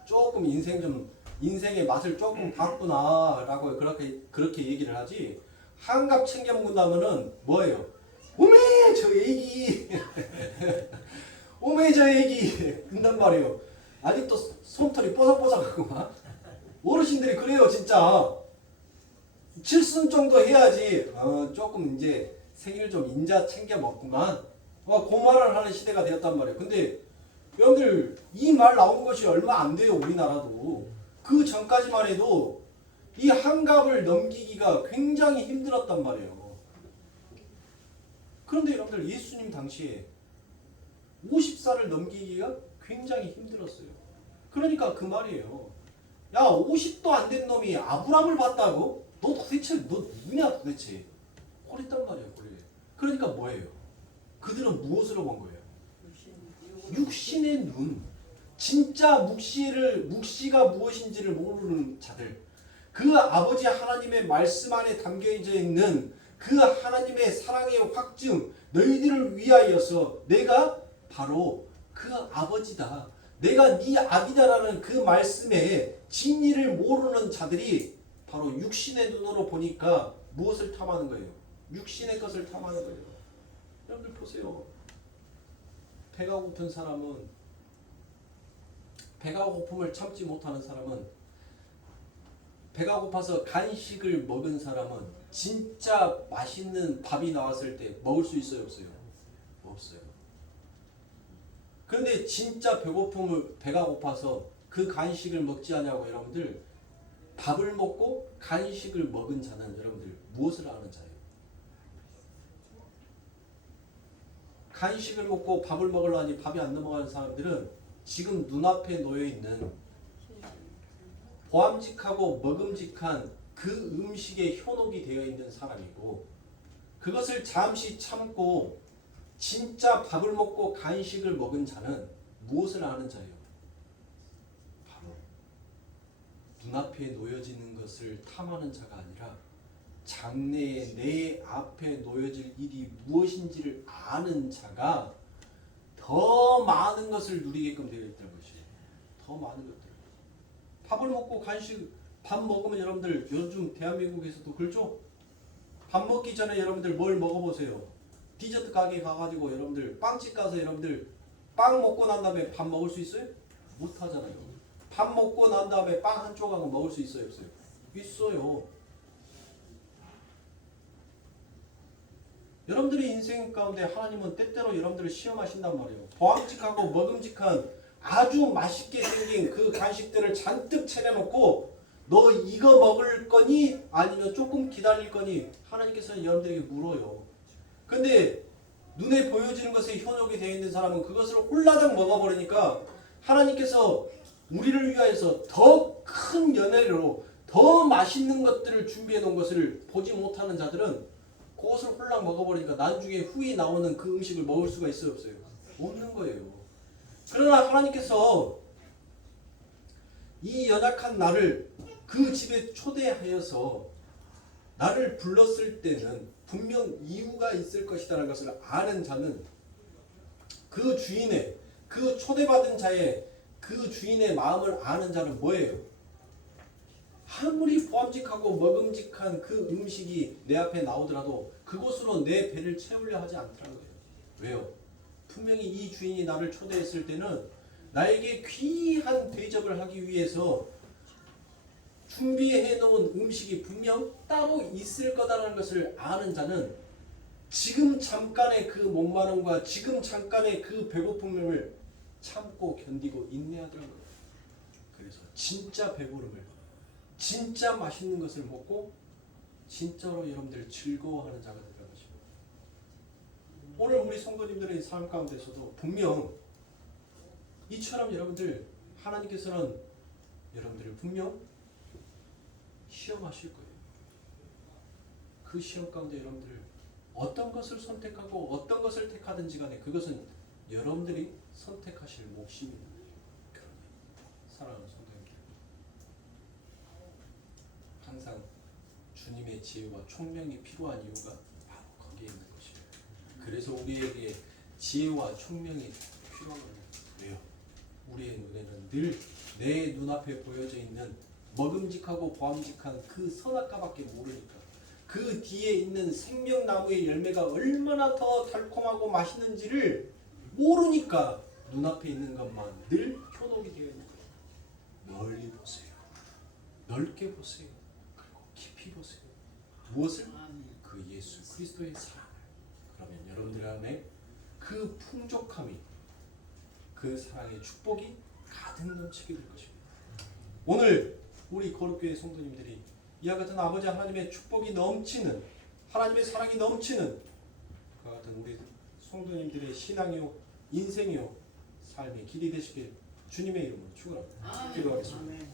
조금 인생의 맛을 조금 봤구나라고 그렇게 얘기를 하지. 환갑 챙겨 먹는다면은 뭐예요? 오메 저 애기 오메 저 애기 그런단 말이에요. 아직도 손털이 뽀삭뽀삭하고 막 어르신들이 그래요 진짜. 칠순 정도 해야지 조금 이제 생일 좀 인자 챙겨 먹구만 그 말을 하는 시대가 되었단 말이에요. 근데 여러분들 이 말 나온 것이 얼마 안 돼요. 우리나라도 그 전까지만 해도 이 환갑을 넘기기가 굉장히 힘들었단 말이에요. 그런데 여러분들 예수님 당시에 50살을 넘기기가 굉장히 힘들었어요. 그러니까 그 말이에요. 야, 50도 안 된 놈이 아브라함을 봤다고? 너 누구냐 도대체? 그랬단 말이에요. 그러니까 뭐예요? 그들은 무엇으로 본 거예요? 육신의 눈. 진짜 묵시가 무엇인지를 모르는 자들. 그 아버지 하나님의 말씀 안에 담겨져 있는 그 하나님의 사랑의 확증, 너희들을 위하여서 내가 바로 그 아버지다. 내가 네 아기다라는 그 말씀의 진리를 모르는 자들이 바로 육신의 눈으로 보니까 무엇을 탐하는 거예요? 육신의 것을 탐하는 거예요. 여러분들 보세요. 배가 고픔을 참지 못하는 사람은, 배가 고파서 간식을 먹은 사람은 진짜 맛있는 밥이 나왔을 때 먹을 수 있어요? 없어요? 없어요. 그런데 진짜 배가 고파서 그 간식을 먹지 않냐고 여러분들, 밥을 먹고 간식을 먹은 자는 여러분들 무엇을 아는 자예요? 간식을 먹고 밥을 먹으려니 밥이 안 넘어가는 사람들은 지금 눈앞에 놓여있는 보암직하고 먹음직한 그 음식에 현혹이 되어 있는 사람이고, 그것을 잠시 참고 진짜 밥을 먹고 간식을 먹은 자는 무엇을 아는 자예요? 바로 눈앞에 놓여지는 것을 탐하는 자가 아니라 장래에 내 앞에 놓여질 일이 무엇인지를 아는 자가 더 많은 것을 누리게끔 되어 있다는 것이에요. 더 많은 것들. 밥을 먹고 밥 먹으면 여러분들 요즘 대한민국에서도 그렇죠? 밥 먹기 전에 여러분들 뭘 먹어보세요. 디저트 가게 가가지고 여러분들 빵집 가서 여러분들 빵 먹고 난 다음에 밥 먹을 수 있어요? 못 하잖아요. 밥 먹고 난 다음에 빵 한 조각은 먹을 수 있어요? 없어요? 있어요. 여러분들의 인생 가운데 하나님은 때때로 여러분들을 시험하신단 말이에요. 보암직하고 먹음직한 아주 맛있게 생긴 그 간식들을 잔뜩 차려놓고 너 이거 먹을 거니 아니면 조금 기다릴 거니 하나님께서는 여러분들에게 물어요. 근데 눈에 보여지는 것에 현혹이 되어 있는 사람은 그것을 홀라당 먹어버리니까 하나님께서 우리를 위하여서 더 큰 연회로 더 맛있는 것들을 준비해 놓은 것을 보지 못하는 자들은 그것을 홀랑 먹어버리니까 나중에 후에 나오는 그 음식을 먹을 수가 있어요, 없어요? 없는 거예요. 그러나 하나님께서 이 연약한 나를 그 집에 초대하여서 나를 불렀을 때는 분명 이유가 있을 것이라는 것을 아는 자는 그 주인의, 그 초대받은 자의, 그 주인의 마음을 아는 자는 뭐예요? 아무리 보암직하고 먹음직한 그 음식이 내 앞에 나오더라도 그것으로 내 배를 채우려 하지 않더라는 거예요. 왜요? 분명히 이 주인이 나를 초대했을 때는 나에게 귀한 대접을 하기 위해서 준비해 놓은 음식이 분명 따로 있을 거다라는 것을 아는 자는 지금 잠깐의 그 목마름과 지금 잠깐의 그 배고픔을 참고 견디고 인내하더라는 거예요. 그래서 진짜 배부름을, 진짜 맛있는 것을 먹고 진짜로 여러분들 즐거워하는 자가 되는 것입니다. 오늘 우리 성도님들의 삶 가운데서도 분명 이처럼 여러분들 하나님께서는 여러분들을 분명 시험하실 거예요. 그 시험 가운데 여러분들 어떤 것을 선택하고 어떤 것을 택하든지 간에 그것은 여러분들이 선택하실 몫입니다. 사랑하는 성도님들, 항상 주님의 지혜와 총명이 필요한 이유가 바로 거기에 있는 것입니다. 그래서 우리에게 지혜와 총명이 필요한 거예요. 왜요? 우리의 눈에는 늘 내 눈앞에 보여져 있는 먹음직하고 보암직한 그 선악과밖에 모르니까, 그 뒤에 있는 생명나무의 열매가 얼마나 더 달콤하고 맛있는지를 모르니까 눈앞에 있는 것만 늘 현혹이 되어 있는 거예요. 멀리 보세요. 넓게 보세요. 그리고 깊이 보세요. 무엇을? 그 예수 그리스도의 사랑을. 그러면 여러분들 안에 그 풍족함이, 그 사랑의 축복이 가득 넘치게 될 것입니다. 오늘 우리 거룩교회 성도님들이 이와 같은 아버지 하나님의 축복이 넘치는, 하나님의 사랑이 넘치는 그와 같은 우리 성도님들의 신앙이요, 인생이요, 삶의 길이 되시길 주님의 이름으로 축원합니다. 기도하겠습니다.